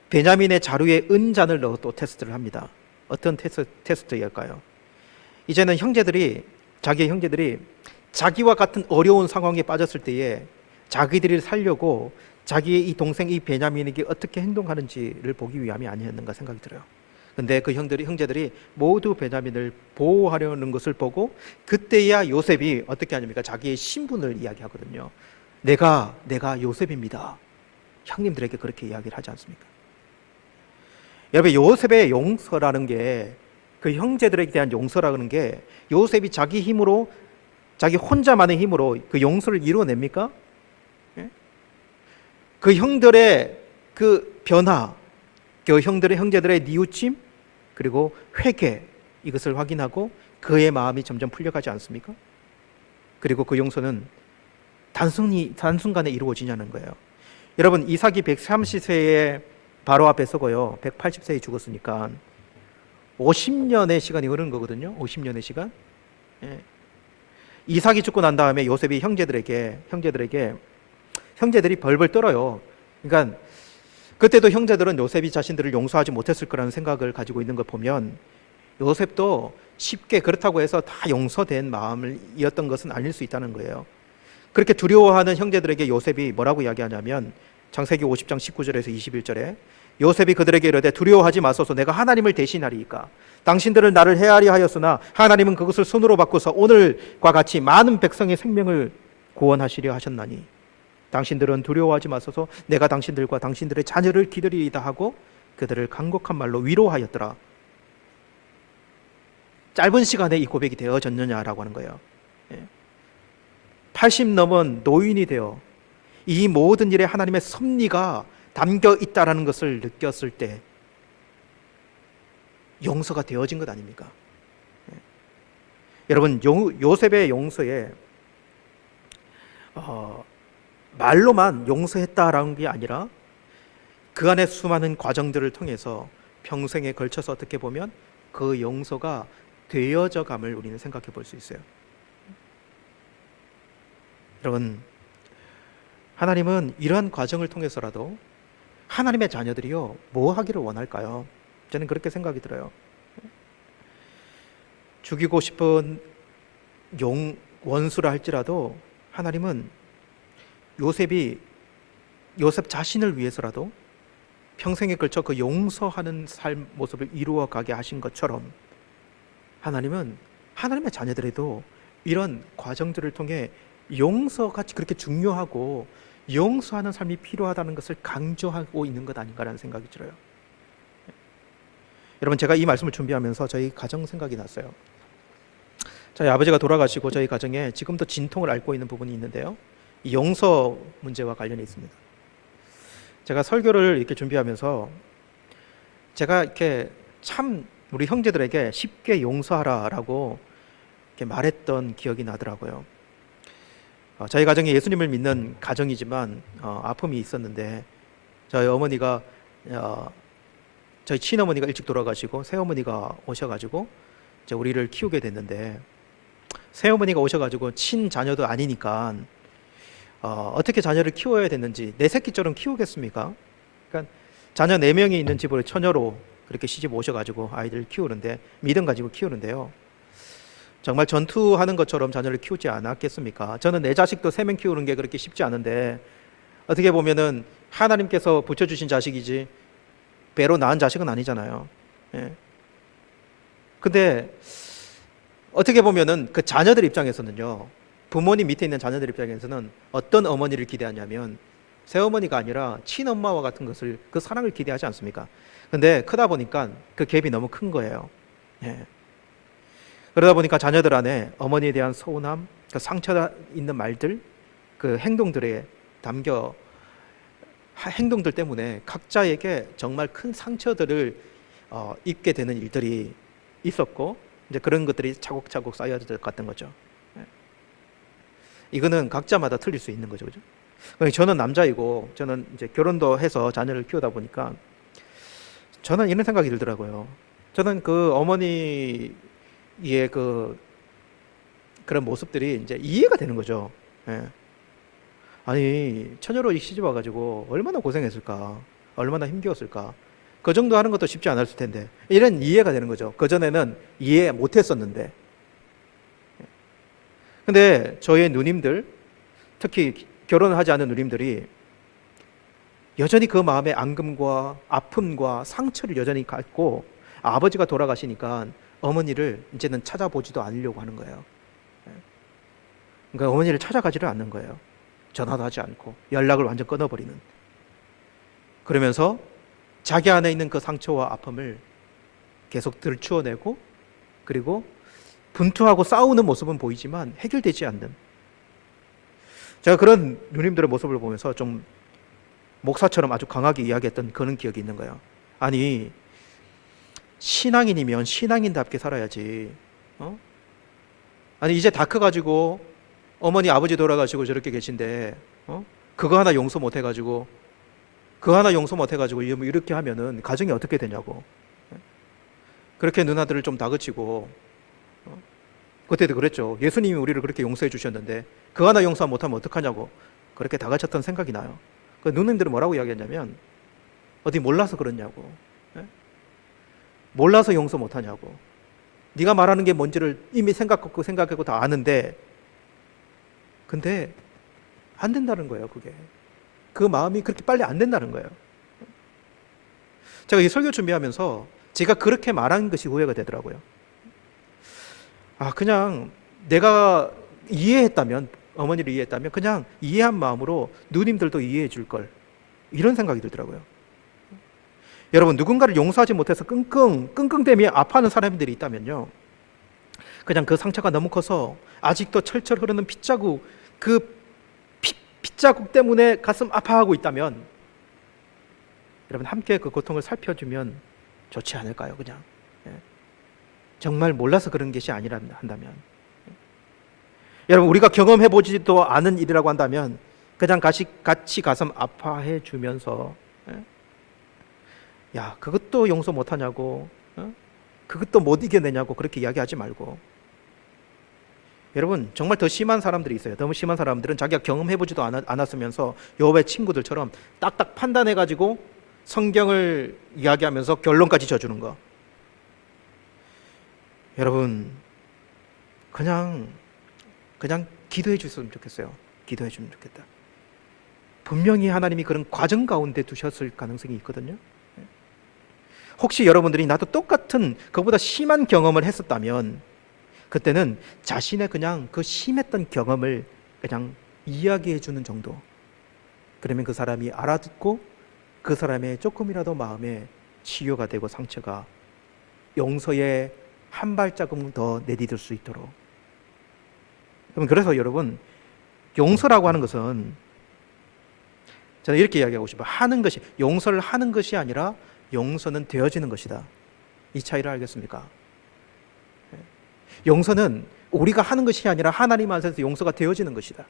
베냐민의 자루에 은잔을 넣어 또 테스트를 합니다. 어떤 테스트일까요? 이제는 자기의 형제들이 자기와 같은 어려운 상황에 빠졌을 때에 자기들이 살려고 자기의 이 동생 이 베냐민에게 어떻게 행동하는지를 보기 위함이 아니었는가 생각이 들어요. 근데 그 형제들이 모두 베냐민을 보호하려는 것을 보고 그때야 요셉이 어떻게 하냐니까 자기의 신분을 이야기하거든요. 내가 요셉입니다. 형님들에게 그렇게 이야기를 하지 않습니까? 여러분, 요셉의 용서라는 게, 그 형제들에 대한 용서라는 게 요셉이 자기 힘으로, 자기 혼자만의 힘으로 그 용서를 이루어냅니까? 그 형들의 그 변화, 그 형제들의 뉘우침, 그리고 회개, 이것을 확인하고 그의 마음이 점점 풀려가지 않습니까? 그리고 그 용서는 단순간에 이루어지냐는 거예요. 여러분, 이삭이 130세에 바로 앞에 서고요, 180세에 죽었으니까 50년의 시간이 흐른 거거든요. 50년의 시간. 이삭이 죽고 난 다음에 요셉이 형제들이 벌벌 떨어요. 그러니까 그때도 형제들은 요셉이 자신들을 용서하지 못했을 거라는 생각을 가지고 있는 걸 보면 요셉도 쉽게 그렇다고 해서 다 용서된 마음이었던 것은 아닐 수 있다는 거예요. 그렇게 두려워하는 형제들에게 요셉이 뭐라고 이야기하냐면 창세기 50장 19절에서 21절에 요셉이 그들에게 이르되 두려워하지 마소서, 내가 하나님을 대신하리이까. 당신들은 나를 해하리 하였으나 하나님은 그것을 손으로 바꾸서 오늘과 같이 많은 백성의 생명을 구원하시려 하셨나니 당신들은 두려워하지 마소서, 내가 당신들과 당신들의 자녀를 기다리리다 하고 그들을 간곡한 말로 위로하였더라. 짧은 시간에 이 고백이 되어졌느냐라고 하는 거예요. 80 넘은 노인이 되어 이 모든 일에 하나님의 섭리가 담겨 있다라는 것을 느꼈을 때 용서가 되어진 것 아닙니까? 여러분, 요셉의 용서에 말로만 용서했다라는 게 아니라 그 안에 수많은 과정들을 통해서 평생에 걸쳐서 어떻게 보면 그 용서가 되어져 감을 우리는 생각해 볼 수 있어요. 여러분, 하나님은 이러한 과정을 통해서라도 하나님의 자녀들이요, 뭐 하기를 원할까요? 저는 그렇게 생각이 들어요. 죽이고 싶은 원수라 할지라도 하나님은 요셉 자신을 위해서라도 평생에 걸쳐 그 용서하는 삶 모습을 이루어 가게 하신 것처럼 하나님은 하나님의 자녀들에도 이런 과정들을 통해 용서가 그렇게 중요하고 용서하는 삶이 필요하다는 것을 강조하고 있는 것 아닌가라는 생각이 들어요. 여러분, 제가 이 말씀을 준비하면서 저희 가정 생각이 났어요. 저희 아버지가 돌아가시고 저희 가정에 지금도 진통을 앓고 있는 부분이 있는데요, 이 용서 문제와 관련이 있습니다. 제가 설교를 이렇게 준비하면서 제가 이렇게 참 우리 형제들에게 쉽게 용서하라라고 이렇게 말했던 기억이 나더라고요. 저희 가정이 예수님을 믿는 가정이지만 아픔이 있었는데 저희 어머니가 저희 친어머니가 일찍 돌아가시고 새어머니가 오셔가지고 이제 우리를 키우게 됐는데, 새어머니가 오셔가지고 친자녀도 아니니까 어떻게 자녀를 키워야 됐는지, 내 새끼처럼 키우겠습니까? 그러니까 자녀 4명이 있는 집으로 처녀로 그렇게 시집 오셔가지고 아이들을 키우는데, 믿음 가지고 키우는데요, 정말 전투하는 것처럼 자녀를 키우지 않았겠습니까? 저는 내 자식도 3명 키우는 게 그렇게 쉽지 않은데, 어떻게 보면은 하나님께서 붙여주신 자식이지 배로 낳은 자식은 아니잖아요. 예. 근데 어떻게 보면은 그 자녀들 입장에서는요, 부모님 밑에 있는 자녀들 입장에서는 어떤 어머니를 기대하냐면 새어머니가 아니라 친엄마와 같은 것을, 그 사랑을 기대하지 않습니까? 근데 크다 보니까 그 갭이 너무 큰 거예요. 예. 그러다 보니까 자녀들 안에 어머니에 대한 서운함, 그 상처 있는 말들, 그 행동들에 행동들 때문에 각자에게 정말 큰 상처들을 입게 되는 일들이 있었고, 이제 그런 것들이 차곡차곡 쌓여져 갔던 거죠. 예. 이거는 각자마다 틀릴 수 있는 거죠, 그죠? 저는 남자이고 저는 이제 결혼도 해서 자녀를 키우다 보니까 저는 이런 생각이 들더라고요. 저는 그 어머니의 그런 모습들이 이제 이해가 되는 거죠. 예. 아니, 처녀로 시집 와가지고 얼마나 고생했을까, 얼마나 힘겨웠을까. 그 정도 하는 것도 쉽지 않았을 텐데, 이런 이해가 되는 거죠. 그전에는 이해 못했었는데. 근데 저의 누님들, 특히 결혼을 하지 않은 누님들이 여전히 그 마음의 앙금과 아픔과 상처를 여전히 갖고, 아버지가 돌아가시니까 어머니를 이제는 찾아보지도 않으려고 하는 거예요. 그러니까 어머니를 찾아가지를 않는 거예요. 전화도 하지 않고 연락을 완전 끊어버리는. 그러면서 자기 안에 있는 그 상처와 아픔을 계속 들추어내고, 그리고 분투하고 싸우는 모습은 보이지만 해결되지 않는, 제가 그런 누님들의 모습을 보면서 좀 목사처럼 아주 강하게 이야기했던 그런 기억이 있는 거예요. 아니, 신앙인이면 신앙인답게 살아야지. 아니, 이제 다 커가지고 어머니 아버지 돌아가시고 저렇게 계신데 그거 하나 용서 못 해가지고 이렇게 하면은 가정이 어떻게 되냐고. 그렇게 누나들을 좀 다그치고, 그때도 그랬죠. 예수님이 우리를 그렇게 용서해 주셨는데 그거 하나 용서 못하면 어떡하냐고 그렇게 다그쳤던 생각이 나요. 그 누님들은 뭐라고 이야기했냐면, 어디 몰라서 그러냐고, 몰라서 용서 못하냐고, 네가 말하는 게 뭔지를 이미 생각하고 다 아는데, 근데 안 된다는 거예요. 그 마음이 그렇게 빨리 안 된다는 거예요. 제가 이 설교 준비하면서 제가 그렇게 말한 것이 후회가 되더라고요. 그냥 내가 어머니를 이해했다면 그냥 이해한 마음으로 누님들도 이해해 줄 걸, 이런 생각이 들더라고요. 여러분, 누군가를 용서하지 못해서 끙끙대며 아파하는 사람들이 있다면요, 그냥 그 상처가 너무 커서 아직도 철철 흐르는 핏자국, 그 핏자국 때문에 가슴 아파하고 있다면, 여러분 함께 그 고통을 살펴주면 좋지 않을까요? 그냥 정말 몰라서 그런 것이 아니라 한다면, 여러분 우리가 경험해보지도 않은 일이라고 한다면 그냥 같이 가슴 아파해 주면서, 야, 그것도 용서 못하냐고, 그것도 못 이겨내냐고 그렇게 이야기하지 말고, 여러분 정말 더 심한 사람들이 있어요. 너무 심한 사람들은 자기가 경험해보지도 않았으면서 여호와의 친구들처럼 딱딱 판단해가지고 성경을 이야기하면서 결론까지 져주는 거. 여러분 그냥 기도해 주셨으면 좋겠어요. 기도해 주면 좋겠다. 분명히 하나님이 그런 과정 가운데 두셨을 가능성이 있거든요. 혹시 여러분들이 나도 똑같은 그보다 심한 경험을 했었다면 그때는 자신의 그냥 그 심했던 경험을 그냥 이야기해 주는 정도. 그러면 그 사람이 알아듣고 그 사람의 조금이라도 마음에 치유가 되고 상처가 용서에 한 발자국 더 내디딜 수 있도록. 그래서 여러분 용서라고 하는 것은 저는 이렇게 이야기하고 싶어요. 용서를 하는 것이 아니라 용서는 되어지는 것이다. 이 차이를 알겠습니까? 용서는 우리가 하는 것이 아니라 하나님 안에서 용서가 되어지는 것이다.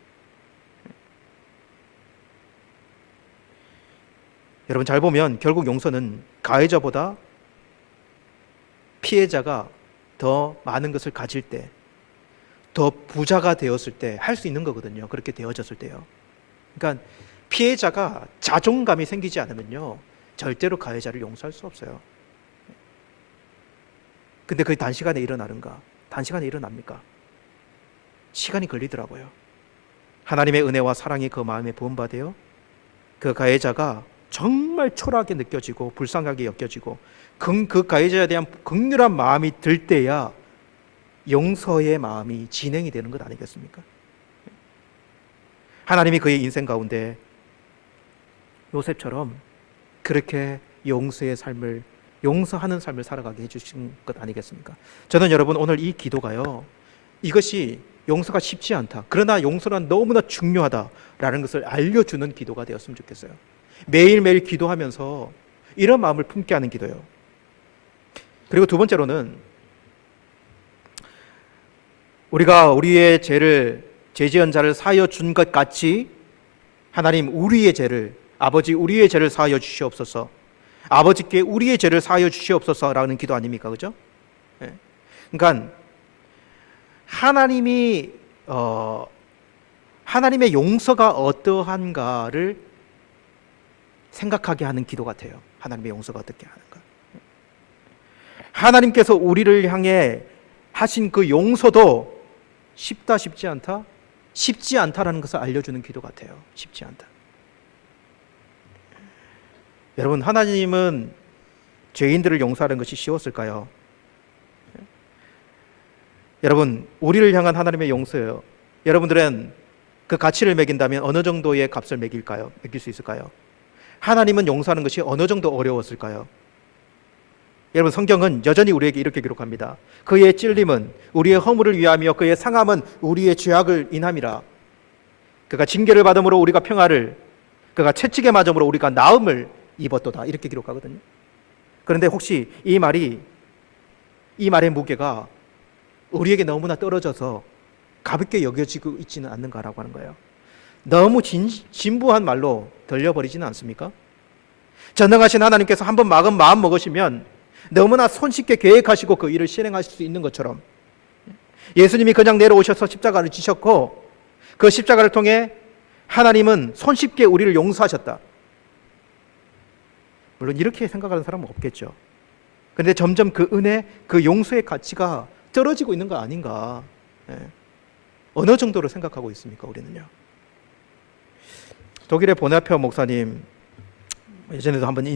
여러분 잘 보면 결국 용서는 가해자보다 피해자가 더 많은 것을 가질 때, 더 부자가 되었을 때 할 수 있는 거거든요. 그렇게 되어졌을 때요. 그러니까 피해자가 자존감이 생기지 않으면요 절대로 가해자를 용서할 수 없어요. 근데 그게 단시간에 일어나는가? 단시간에 일어납니까? 시간이 걸리더라고요. 하나님의 은혜와 사랑이 그 마음에 부음받아요. 그 가해자가 정말 초라하게 느껴지고 불쌍하게 여겨지고 그 가해자에 대한 극렬한 마음이 들 때야 용서의 마음이 진행이 되는 것 아니겠습니까? 하나님이 그의 인생 가운데 요셉처럼 그렇게 용서하는 삶을 살아가게 해주신 것 아니겠습니까? 저는 여러분 오늘 이 기도가요, 이것이 용서가 쉽지 않다, 그러나 용서는 너무나 중요하다라는 것을 알려주는 기도가 되었으면 좋겠어요. 매일매일 기도하면서 이런 마음을 품게 하는 기도요. 그리고 두 번째로는 우리가 우리의 죄 지은 자를 사하여 준 것 같이 하나님 아버지 우리의 죄를 사하여 주시옵소서, 아버지께 우리의 죄를 사하여 주시옵소서라는 기도 아닙니까? 그죠? 그러니까 하나님의 용서가 어떠한가를 생각하게 하는 기도 같아요. 하나님의 용서가 어떻게 하는가. 하나님께서 우리를 향해 하신 그 용서도 쉽다 쉽지 않다? 쉽지 않다라는 것을 알려주는 기도 같아요. 쉽지 않다. 여러분 하나님은 죄인들을 용서하는 것이 쉬웠을까요? 여러분 우리를 향한 하나님의 용서요, 여러분들은 그 가치를 매긴다면 어느 정도의 값을 매길 수 있을까요? 하나님은 용서하는 것이 어느 정도 어려웠을까요? 여러분 성경은 여전히 우리에게 이렇게 기록합니다. 그의 찔림은 우리의 허물을 위하며 그의 상함은 우리의 죄악을 인함이라. 그가 징계를 받음으로 우리가 평화를, 그가 채찍에 맞음으로 우리가 나음을 입었도다, 이렇게 기록하거든요. 그런데 혹시 이 말의 무게가 우리에게 너무나 떨어져서 가볍게 여겨지고 있지는 않는가라고 하는 거예요. 너무 진부한 말로 들려버리지는 않습니까? 전능하신 하나님께서 한번 마음 먹으시면 너무나 손쉽게 계획하시고 그 일을 실행하실 수 있는 것처럼 예수님이 그냥 내려오셔서 십자가를 지셨고 그 십자가를 통해 하나님은 손쉽게 우리를 용서하셨다. 물론 이렇게 생각하는 사람은 없겠죠. 그런데 점점 그 은혜, 그 용서의 가치가 떨어지고 있는 거 아닌가. 어느 정도로 생각하고 있습니까, 우리는요? 독일의 보나페어 목사님, 예전에도 한번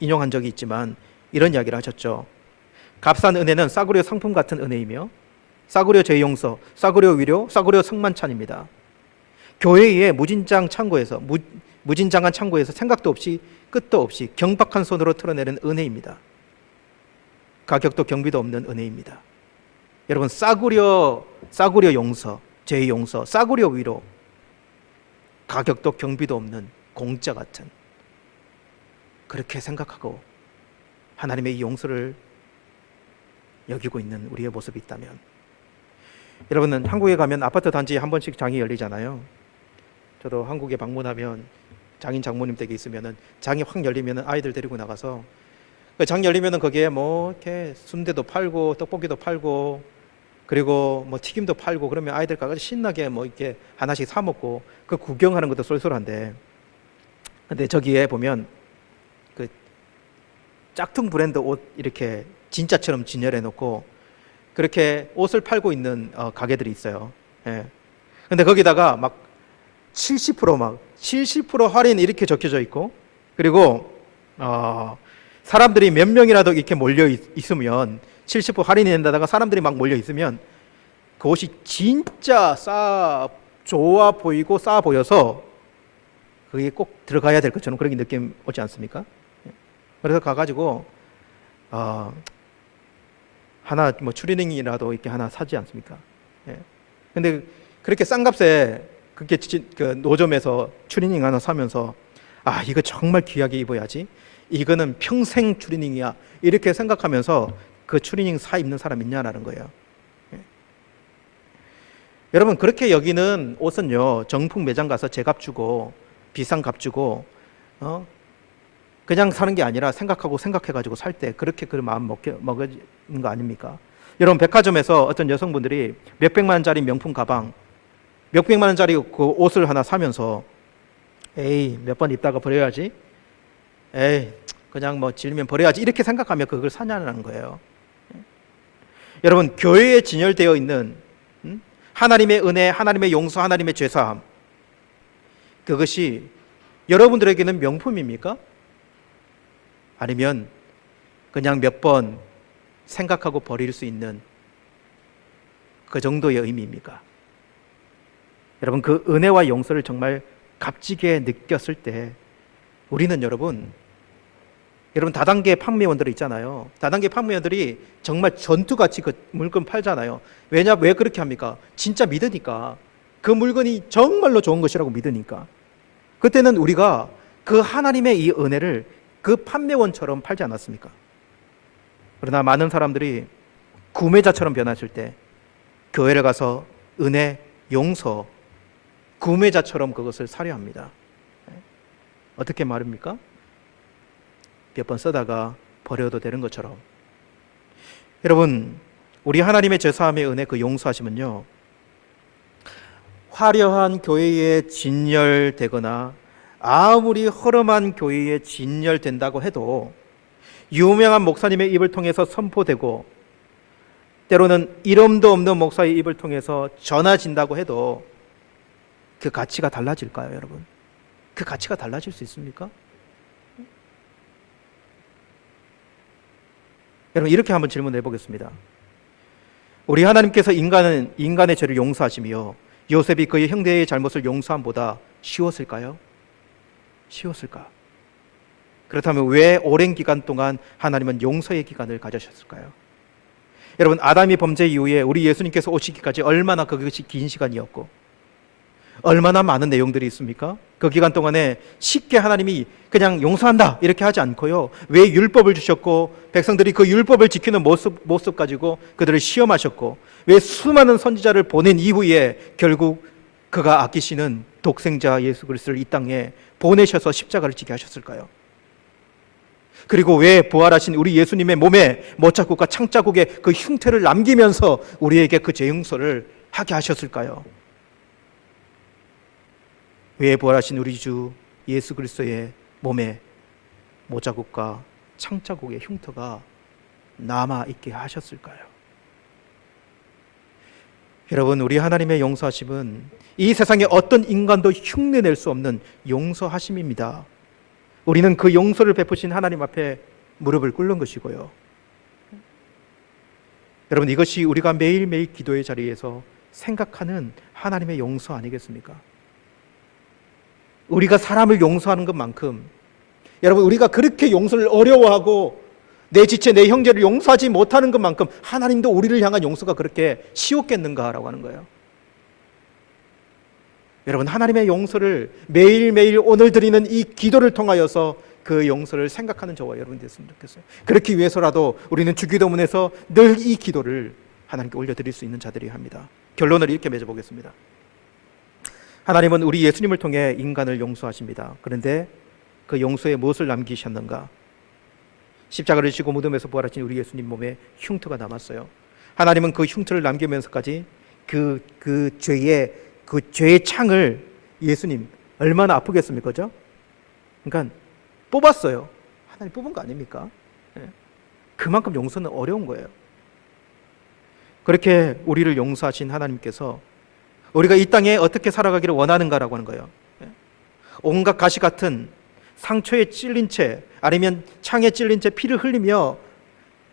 인용한 적이 있지만 이런 이야기를 하셨죠. 값싼 은혜는 싸구려 상품 같은 은혜이며 싸구려 죄 용서, 싸구려 위로, 싸구려 성만찬입니다. 교회의 무진장한 창고에서 생각도 없이 끝도 없이 경박한 손으로 틀어내는 은혜입니다. 가격도 경비도 없는 은혜입니다. 여러분 싸구려 용서, 죄 용서, 싸구려 위로, 가격도 경비도 없는 공짜 같은, 그렇게 생각하고 하나님의 이 용서를 여기고 있는 우리의 모습이 있다면, 여러분은 한국에 가면 아파트 단지에 한 번씩 장이 열리잖아요. 저도 한국에 방문하면 장인 장모님 댁에 있으면은 장이 확 열리면은 아이들 데리고 나가서 장 열리면은 거기에 뭐 이렇게 순대도 팔고 떡볶이도 팔고 그리고 뭐 튀김도 팔고 그러면 아이들 가서 신나게 뭐 이렇게 하나씩 사 먹고 그 구경하는 것도 쏠쏠한데, 근데 저기에 보면 그 짝퉁 브랜드 옷 이렇게 진짜처럼 진열해 놓고 그렇게 옷을 팔고 있는 가게들이 있어요. 예. 근데 거기다가 막 70% 할인 이렇게 적혀져 있고, 그리고 사람들이 몇 명이라도 이렇게 몰려 있으면 70% 할인이 된다다가 사람들이 막 몰려 있으면 그 옷이 진짜 좋아 보이고 싸 보여서 그게 꼭 들어가야 될 것처럼 그렇게 느낌 오지 않습니까? 그래서 가가지고 하나 뭐 추리닝이라도 이렇게 하나 사지 않습니까? 예. 근데 그렇게 싼 값에 그렇게 그 노점에서 추리닝 하나 사면서 이거 정말 귀하게 입어야지, 이거는 평생 추리닝이야, 이렇게 생각하면서 그 추리닝 사 입는 사람 있냐라는 거예요. 예. 여러분, 그렇게 여기는 옷은요, 정품 매장 가서 제값 주고 비싼 값 주고 그냥 사는 게 아니라 생각해가지고 살 때 그렇게 그 마음 먹어지는 거 아닙니까? 여러분, 백화점에서 어떤 여성분들이 몇백만 원짜리 명품 가방, 몇백만 원짜리 그 옷을 하나 사면서 에이, 몇 번 입다가 버려야지, 에이, 그냥 뭐 질리면 버려야지, 이렇게 생각하며 그걸 사냐는 거예요. 여러분, 교회에 진열되어 있는 하나님의 은혜, 하나님의 용서, 하나님의 죄사함, 그것이 여러분들에게는 명품입니까? 아니면 그냥 몇 번 생각하고 버릴 수 있는 그 정도의 의미입니까? 여러분, 그 은혜와 용서를 정말 값지게 느꼈을 때 우리는 여러분 다단계 판매원들 있잖아요. 다단계 판매원들이 정말 전투같이 그 물건 팔잖아요. 왜 그렇게 합니까? 진짜 믿으니까. 그 물건이 정말로 좋은 것이라고 믿으니까. 그때는 우리가 그 하나님의 이 은혜를 그 판매원처럼 팔지 않았습니까? 그러나 많은 사람들이 구매자처럼 변하실 때 교회를 가서 은혜, 용서, 구매자처럼 그것을 사려 합니다. 어떻게 말입니까? 몇 번 쓰다가 버려도 되는 것처럼. 여러분, 우리 하나님의 제사함의 은혜, 그 용서하심은요, 화려한 교회에 진열되거나 아무리 허름한 교회에 진열된다고 해도, 유명한 목사님의 입을 통해서 선포되고 때로는 이름도 없는 목사의 입을 통해서 전해진다고 해도 그 가치가 달라질까요, 여러분? 그 가치가 달라질 수 있습니까? 여러분, 이렇게 한번 질문해 보겠습니다. 우리 하나님께서 인간의 죄를 용서하시며 요셉이 그의 형제의 잘못을 용서함보다 쉬웠을까요? 쉬웠을까? 그렇다면 왜 오랜 기간 동안 하나님은 용서의 기간을 가져셨을까요? 여러분, 아담이 범죄 이후에 우리 예수님께서 오시기까지 얼마나 그것이 긴 시간이었고 얼마나 많은 내용들이 있습니까? 그 기간 동안에 쉽게 하나님이 그냥 용서한다 이렇게 하지 않고요, 왜 율법을 주셨고 백성들이 그 율법을 지키는 모습 가지고 그들을 시험하셨고, 왜 수많은 선지자를 보낸 이후에 결국 그가 아끼시는 독생자 예수 그리스도를 이 땅에 보내셔서 십자가를 지게 하셨을까요? 그리고 왜 부활하신 우리 예수님의 몸에 못자국과 창자국의 그 흉터를 남기면서 우리에게 그 죄 용서를 하게 하셨을까요? 왜 부활하신 우리 주 예수 그리스도의 몸에 못자국과 창자국의 흉터가 남아있게 하셨을까요? 여러분, 우리 하나님의 용서하심은 이 세상에 어떤 인간도 흉내낼 수 없는 용서하심입니다. 우리는 그 용서를 베푸신 하나님 앞에 무릎을 꿇는 것이고요. 여러분, 이것이 우리가 매일매일 기도의 자리에서 생각하는 하나님의 용서 아니겠습니까? 우리가 사람을 용서하는 것만큼, 여러분, 우리가 그렇게 용서를 어려워하고 내 지체 내 형제를 용서하지 못하는 것만큼 하나님도 우리를 향한 용서가 그렇게 쉬웠겠는가라고 하는 거예요. 여러분, 하나님의 용서를 매일매일 오늘 드리는 이 기도를 통하여서 그 용서를 생각하는 저와 여러분 됐으면 좋겠어요. 그렇기 위해서라도 우리는 주기도문에서 늘 이 기도를 하나님께 올려드릴 수 있는 자들이 합니다. 결론을 이렇게 맺어보겠습니다. 하나님은 우리 예수님을 통해 인간을 용서하십니다. 그런데 그 용서에 무엇을 남기셨는가? 십자가를 지고 무덤에서 부활하신 우리 예수님 몸에 흉터가 남았어요. 하나님은 그 흉터를 남기면서까지 그 죄의 창을 예수님 얼마나 아프겠습니까? 그죠? 그러니까 뽑았어요. 하나님 뽑은 거 아닙니까? 그만큼 용서는 어려운 거예요. 그렇게 우리를 용서하신 하나님께서 우리가 이 땅에 어떻게 살아가기를 원하는가라고 하는 거예요. 온갖 가시 같은 상처에 찔린 채 아니면 창에 찔린 채 피를 흘리며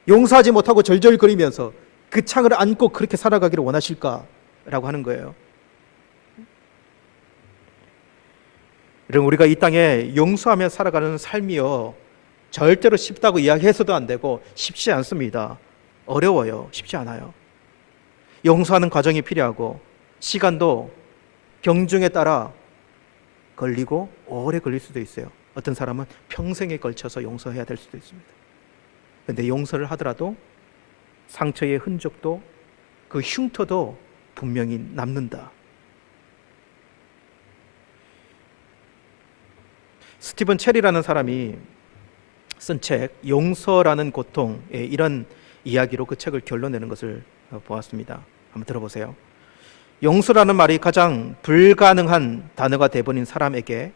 용서하지 못하고 절절거리면서 그 창을 안고 그렇게 살아가기를 원하실까라고 하는 거예요. 여러분, 우리가 이 땅에 용서하며 살아가는 삶이요, 절대로 쉽다고 이야기해서도 안 되고 쉽지 않습니다. 어려워요. 쉽지 않아요. 용서하는 과정이 필요하고 시간도 경중에 따라 걸리고 오래 걸릴 수도 있어요. 어떤 사람은 평생에 걸쳐서 용서해야 될 수도 있습니다. 그런데 용서를 하더라도 상처의 흔적도 그 흉터도 분명히 남는다. 스티븐 체리라는 사람이 쓴 책 용서라는 고통의 이런 이야기로 그 책을 결론내는 것을 보았습니다. 한번 들어보세요. 용서라는 말이 가장 불가능한 단어가 되어버린 사람에게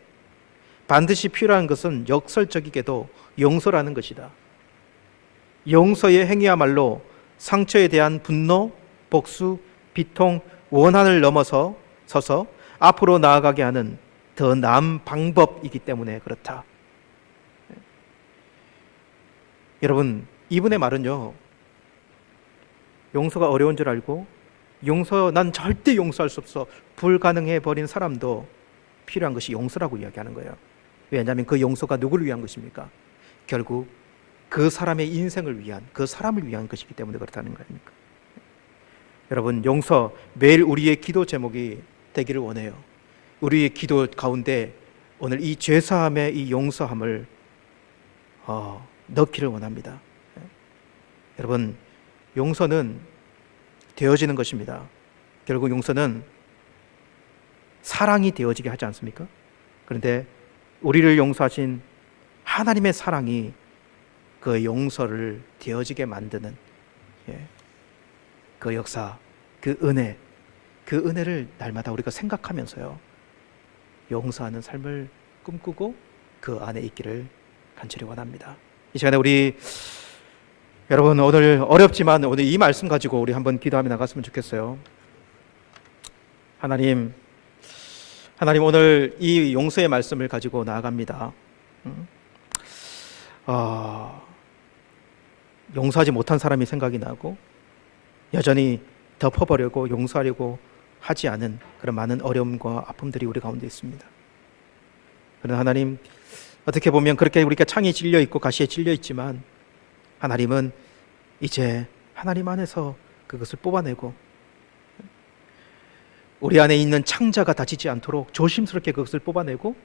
반드시 필요한 것은 역설적이게도 용서라는 것이다. 용서의 행위야말로 상처에 대한 분노, 복수, 비통, 원한을 넘어서서 앞으로 나아가게 하는 더 나은 방법이기 때문에 그렇다. 여러분, 이분의 말은요, 용서가 어려운 줄 알고 난 절대 용서할 수 없어 불가능해 버린 사람도 필요한 것이 용서라고 이야기하는 거예요. 왜냐하면 그 용서가 누구를 위한 것입니까? 결국 그 사람의 인생을 위한, 그 사람을 위한 것이기 때문에 그렇다는 거 아닙니까? 여러분, 용서 매일 우리의 기도 제목이 되기를 원해요. 우리의 기도 가운데 오늘 이 죄사함의 이 용서함을 넣기를 원합니다. 여러분, 용서는 되어지는 것입니다. 결국 용서는 사랑이 되어지게 하지 않습니까? 그런데 우리를 용서하신 하나님의 사랑이 그 용서를 되어지게 만드는 그 역사, 그 은혜를 날마다 우리가 생각하면서요, 용서하는 삶을 꿈꾸고 그 안에 있기를 간절히 원합니다. 이 시간에 우리 여러분, 오늘 어렵지만 오늘 이 말씀 가지고 우리 한번 기도하며 나갔으면 좋겠어요. 하나님 오늘 이 용서의 말씀을 가지고 나아갑니다. 용서하지 못한 사람이 생각이 나고 여전히 덮어버리고 용서하려고 하지 않은 그런 많은 어려움과 아픔들이 우리 가운데 있습니다. 그러나 하나님, 어떻게 보면 그렇게 우리가 창이 찔려 있고 가시에 찔려 있지만 하나님은 이제 하나님 안에서 그것을 뽑아내고 우리 안에 있는 창자가 다치지 않도록 조심스럽게 그것을 뽑아내고,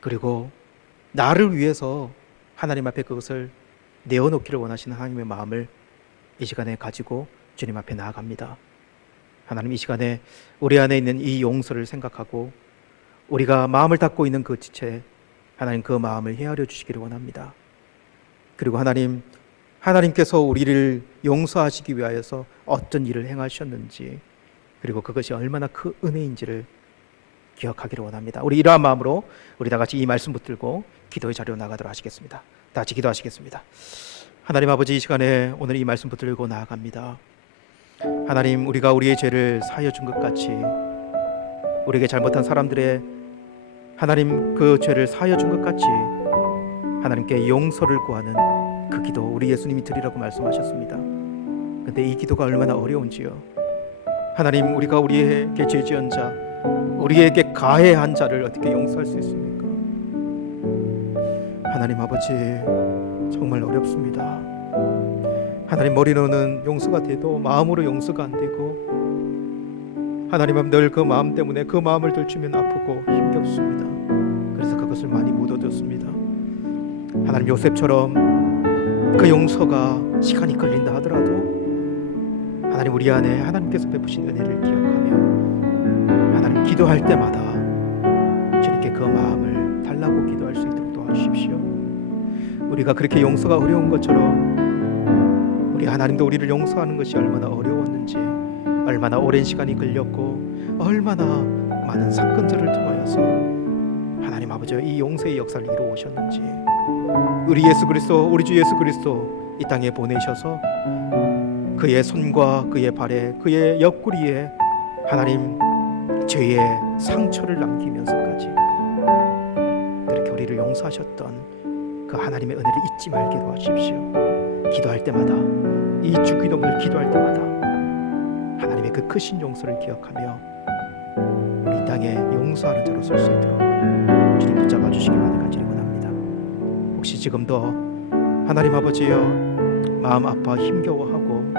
그리고 나를 위해서 하나님 앞에 그것을 내어놓기를 원하시는 하나님의 마음을 이 시간에 가지고 주님 앞에 나아갑니다. 하나님, 이 시간에 우리 안에 있는 이 용서를 생각하고 우리가 마음을 닫고 있는 그 지체, 하나님 그 마음을 헤아려 주시기를 원합니다. 그리고 하나님께서 우리를 용서하시기 위하여서 어떤 일을 행하셨는지, 그리고 그것이 얼마나 큰 은혜인지를 기억하기를 원합니다. 우리 이러한 마음으로 우리 다 같이 이 말씀 붙들고 기도의 자리로 나가도록 하시겠습니다. 다 같이 기도하시겠습니다. 하나님 아버지, 이 시간에 오늘 이 말씀 붙들고 나아갑니다. 하나님, 우리가 우리의 죄를 사하여 준 것 같이 우리에게 잘못한 사람들의 하나님 그 죄를 사하여 준 것 같이 하나님께 용서를 구하는 그 기도 우리 예수님이 드리라고 말씀하셨습니다. 그런데 이 기도가 얼마나 어려운지요. 하나님, 우리가 우리에게 죄 지은 자, 우리에게 가해한 자를 어떻게 용서할 수 있습니까? 하나님 아버지, 정말 어렵습니다. 하나님, 머리로는 용서가 돼도 마음으로 용서가 안 되고, 하나님 늘 그 마음 때문에 그 마음을 들추면 아프고 힘겹습니다. 그래서 그것을 많이 묻어뒀습니다. 하나님, 요셉처럼 그 용서가 시간이 걸린다 하더라도 하나님, 우리 안에 하나님께서 베푸신 은혜를 기억하며 하나님 기도할 때마다 주님께 그 마음을 달라고 기도할 수 있도록 도와주십시오. 우리가 그렇게 용서가 어려운 것처럼 우리 하나님도 우리를 용서하는 것이 얼마나 어려웠는지, 얼마나 오랜 시간이 걸렸고, 얼마나 많은 사건들을 통하여서 하나님 아버지가 이 용서의 역사를 이루어 오셨는지, 우리 예수 그리스도, 우리 주 예수 그리스도 이 땅에 보내셔서 그의 손과 그의 발에, 그의 옆구리에 하나님 죄의 상처를 남기면서까지 그렇게 우리를 용서하셨던 그 하나님의 은혜를 잊지 말게 도와주십시오. 기도할 때마다, 이 주기도문을 기도할 때마다 하나님의 그 크신 용서를 기억하며 우리 땅에 용서하는 자로 설 수 있도록 주님 붙잡아 주시기 바라 간절히 원합니다. 혹시 지금도 하나님 아버지여 마음 아파 힘겨워하고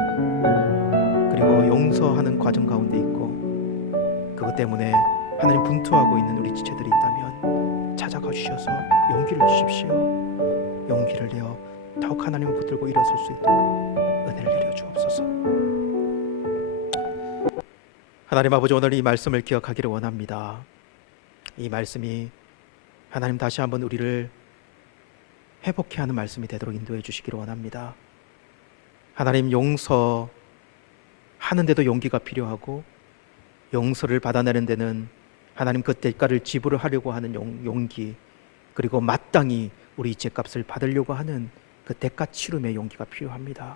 그리고 용서하는 과정 가운데 있고 그것 때문에 하나님 분투하고 있는 우리 지체들이 있다면 찾아가 주셔서 용기를 주십시오. 용기를 내어 더욱 하나님을 붙들고 일어설 수 있도록 은혜를 내려 주옵소서. 하나님 아버지, 오늘 이 말씀을 기억하기를 원합니다. 이 말씀이 하나님 다시 한번 우리를 회복케 하는 말씀이 되도록 인도해 주시기를 원합니다. 하나님, 용서하는데도 용기가 필요하고 용서를 받아내는 데는 하나님 그 대가를 지불하려고 하는 용기, 그리고 마땅히 우리 죄값을 받으려고 하는 그 대가 치름의 용기가 필요합니다.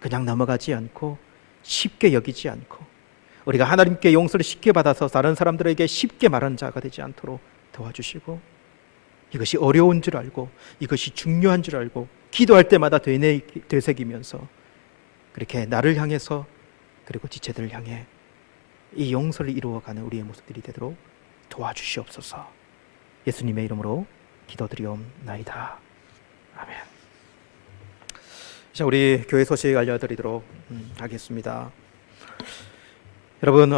그냥 넘어가지 않고 쉽게 여기지 않고 우리가 하나님께 용서를 쉽게 받아서 다른 사람들에게 쉽게 말하는 자가 되지 않도록 도와주시고, 이것이 어려운 줄 알고 이것이 중요한 줄 알고 기도할 때마다 되새기면서 그렇게 나를 향해서 그리고 지체들을 향해 이 용서를 이루어가는 우리의 모습들이 되도록 도와주시옵소서. 예수님의 이름으로 기도드리옵나이다. 아멘. 자, 우리 교회 소식 알려드리도록 하겠습니다. 여러분,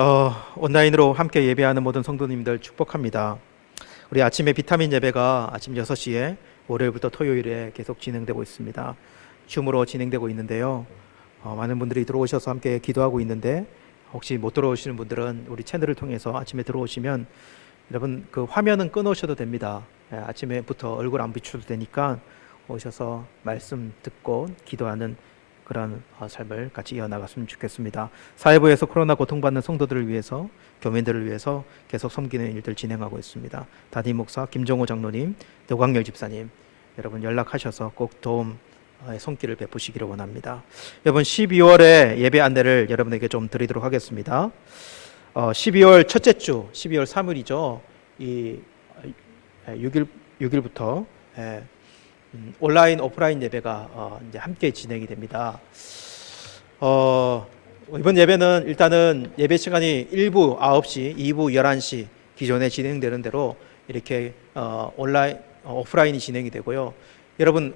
온라인으로 함께 예배하는 모든 성도님들 축복합니다. 우리 아침에 비타민 예배가 아침 6시에 월요일부터 토요일에 계속 진행되고 있습니다. 줌으로 진행되고 있는데요. 많은 분들이 들어오셔서 함께 기도하고 있는데, 혹시 못 들어오시는 분들은 우리 채널을 통해서 아침에 들어오시면 여러분 그 화면은 끊으셔도 됩니다. 아침에부터 얼굴 안 비춰도 되니까 오셔서 말씀 듣고 기도하는 그런 삶을 같이 이어나갔으면 좋겠습니다. 사회부에서 코로나 고통받는 성도들을 위해서, 교민들을 위해서 계속 섬기는 일들 진행하고 있습니다. 담임 목사, 김정호 장로님, 노광열 집사님, 여러분 연락하셔서 꼭 도움 손길을 베푸시기를 원합니다. 여러분, 12월에 예배 안내를 여러분에게 좀 드리도록 하겠습니다. 12월 첫째 주, 12월 3일이죠. 이 6일부터 온라인 오프라인 예배가 이제 함께 진행이 됩니다. 이번 예배는 일단은 예배 시간이 1부 9시, 2부 11시 기존에 진행되는 대로 이렇게 오프라인이 진행이 되고요. 여러분,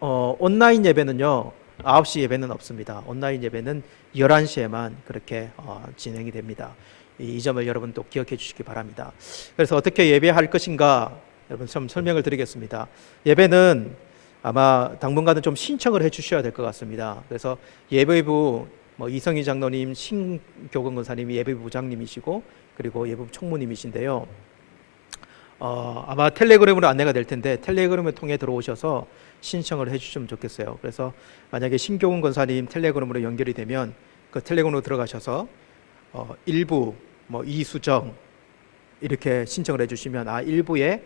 온라인 예배는요 9시 예배는 없습니다. 온라인 예배는 11시에만 그렇게 진행이 됩니다. 이 점을 여러분 또 기억해 주시기 바랍니다. 그래서 어떻게 예배할 것인가 여러분 좀 설명을 드리겠습니다. 예배는 아마 당분간은 좀 신청을 해 주셔야 될 것 같습니다. 그래서 예배부 이성희 장로님, 신교근 권사님이 예배부 부장님이시고 그리고 예배부 총무님이신데요. 아마 텔레그램으로 안내가 될 텐데 텔레그램을 통해 들어오셔서 신청을 해 주시면 좋겠어요. 그래서 만약에 신교근 권사님 텔레그램으로 연결이 되면 그 텔레그램으로 들어가셔서 일부 이수정 이렇게 신청을 해 주시면 일부에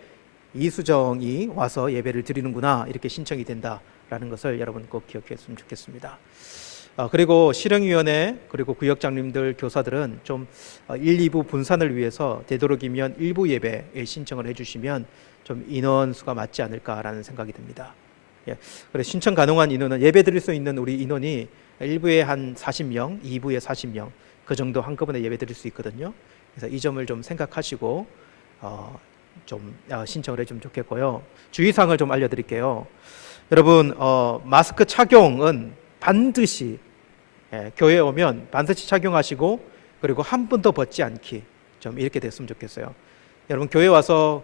이수정이 와서 예배를 드리는구나 이렇게 신청이 된다라는 것을 여러분 꼭 기억했으면 좋겠습니다. 그리고 실행위원회 그리고 구역장님들 교사들은 좀 1, 2부 분산을 위해서 되도록이면 일부 예배에 신청을 해주시면 좀 인원수가 맞지 않을까라는 생각이 듭니다. 그래서 신청 가능한 인원은 예배 드릴 수 있는 우리 인원이 1부에 한 40명, 2부에 40명 그 정도 한꺼번에 예배 드릴 수 있거든요. 그래서 이 점을 좀 생각하시고 좀 신청을 해주면 좋겠고요. 주의사항을 좀 알려드릴게요. 여러분, 마스크 착용은 반드시 교회에 오면 반드시 착용하시고 그리고 한 번도 벗지 않기 좀 이렇게 됐으면 좋겠어요. 여러분, 교회 와서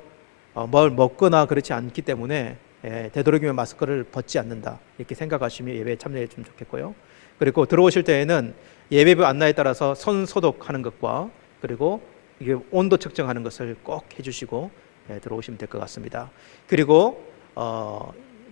뭘 먹거나 그렇지 않기 때문에 되도록이면 마스크를 벗지 않는다 이렇게 생각하시면 예배에 참여해 주면 좋겠고요. 그리고 들어오실 때에는 예배부 안내에 따라서 손 소독하는 것과 그리고 이게 온도 측정하는 것을 꼭 해주시고 들어오시면 될 것 같습니다. 그리고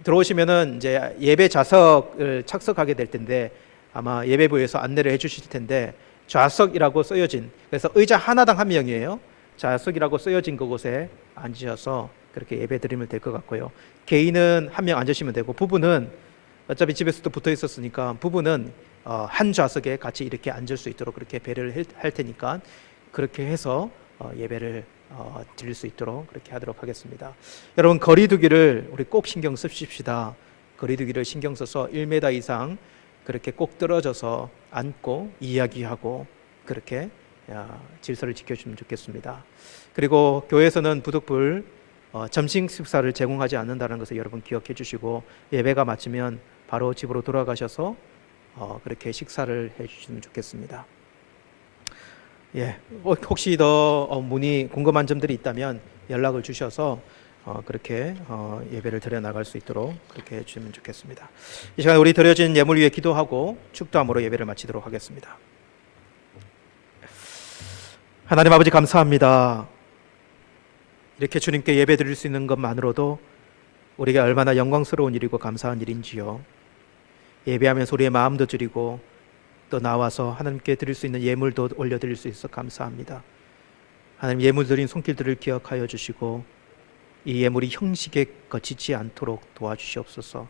들어오시면은 이제 예배 좌석을 착석하게 될 텐데 아마 예배부에서 안내를 해주실 텐데 좌석이라고 쓰여진, 그래서 의자 하나당 한 명이에요. 좌석이라고 쓰여진 그곳에 앉으셔서 그렇게 예배 드리면 될 것 같고요. 개인은 한 명 앉으시면 되고, 부부는 어차피 집에서도 붙어 있었으니까 부부는 한 좌석에 같이 이렇게 앉을 수 있도록 그렇게 배려를 할 테니까 그렇게 해서 예배를 드릴 수 있도록 그렇게 하도록 하겠습니다. 여러분, 거리두기를 우리 꼭 신경 쓰십시다. 거리두기를 신경 써서 1m 이상 그렇게 꼭 떨어져서 앉고 이야기하고 그렇게 질서를 지켜주면 좋겠습니다. 그리고 교회에서는 부득불 점심 식사를 제공하지 않는다는 것을 여러분 기억해 주시고, 예배가 마치면 바로 집으로 돌아가셔서 그렇게 식사를 해 주시면 좋겠습니다. 예, 혹시 더 문의 궁금한 점들이 있다면 연락을 주셔서 그렇게 예배를 드려 나갈 수 있도록 그렇게 해주시면 좋겠습니다. 이 시간 우리 드려진 예물 위에 기도하고 축도함으로 예배를 마치도록 하겠습니다. 하나님 아버지, 감사합니다. 이렇게 주님께 예배 드릴 수 있는 것만으로도 우리에게 얼마나 영광스러운 일이고 감사한 일인지요. 예배하면서 우리의 마음도 드리고 또 나와서 하나님께 드릴 수 있는 예물도 올려드릴 수 있어 감사합니다. 하나님, 예물 드린 손길들을 기억하여 주시고 이 예물이 형식에 거치지 않도록 도와주시옵소서.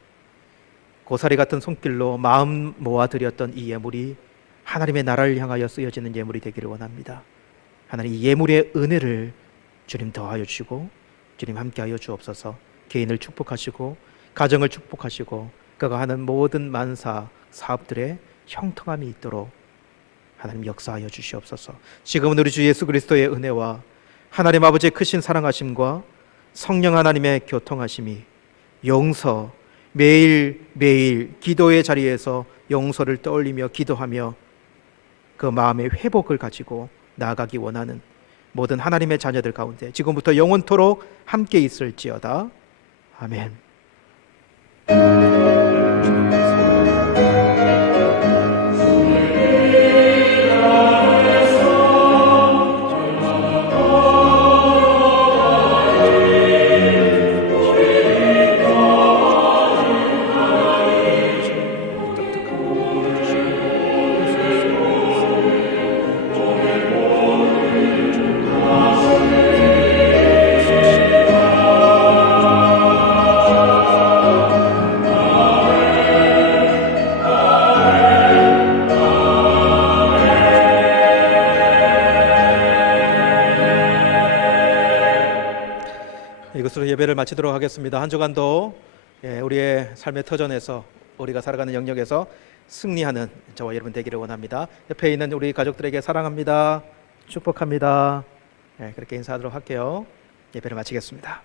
고사리 같은 손길로 마음 모아 드렸던 이 예물이 하나님의 나라를 향하여 쓰여지는 예물이 되기를 원합니다. 하나님, 이 예물의 은혜를 주님 더하여 주시고 주님 함께하여 주옵소서. 개인을 축복하시고 가정을 축복하시고 그가 하는 모든 만사 사업들의 형통함이 있도록 하나님 역사하여 주시옵소서. 지금은 우리 주 예수 그리스도의 은혜와 하나님 아버지의 크신 사랑하심과 성령 하나님의 교통하심이 용서, 매일매일 기도의 자리에서 용서를 떠올리며 기도하며 그 마음의 회복을 가지고 나아가기 원하는 모든 하나님의 자녀들 가운데 지금부터 영원토록 함께 있을지어다. 아멘. 이것으로 예배를 마치도록 하겠습니다. 한 주간도 우리의 삶의 터전에서 우리가 살아가는 영역에서 승리하는 저와 여러분 되기를 원합니다. 옆에 있는 우리 가족들에게 사랑합니다, 축복합니다. 그렇게 인사하도록 할게요. 예배를 마치겠습니다.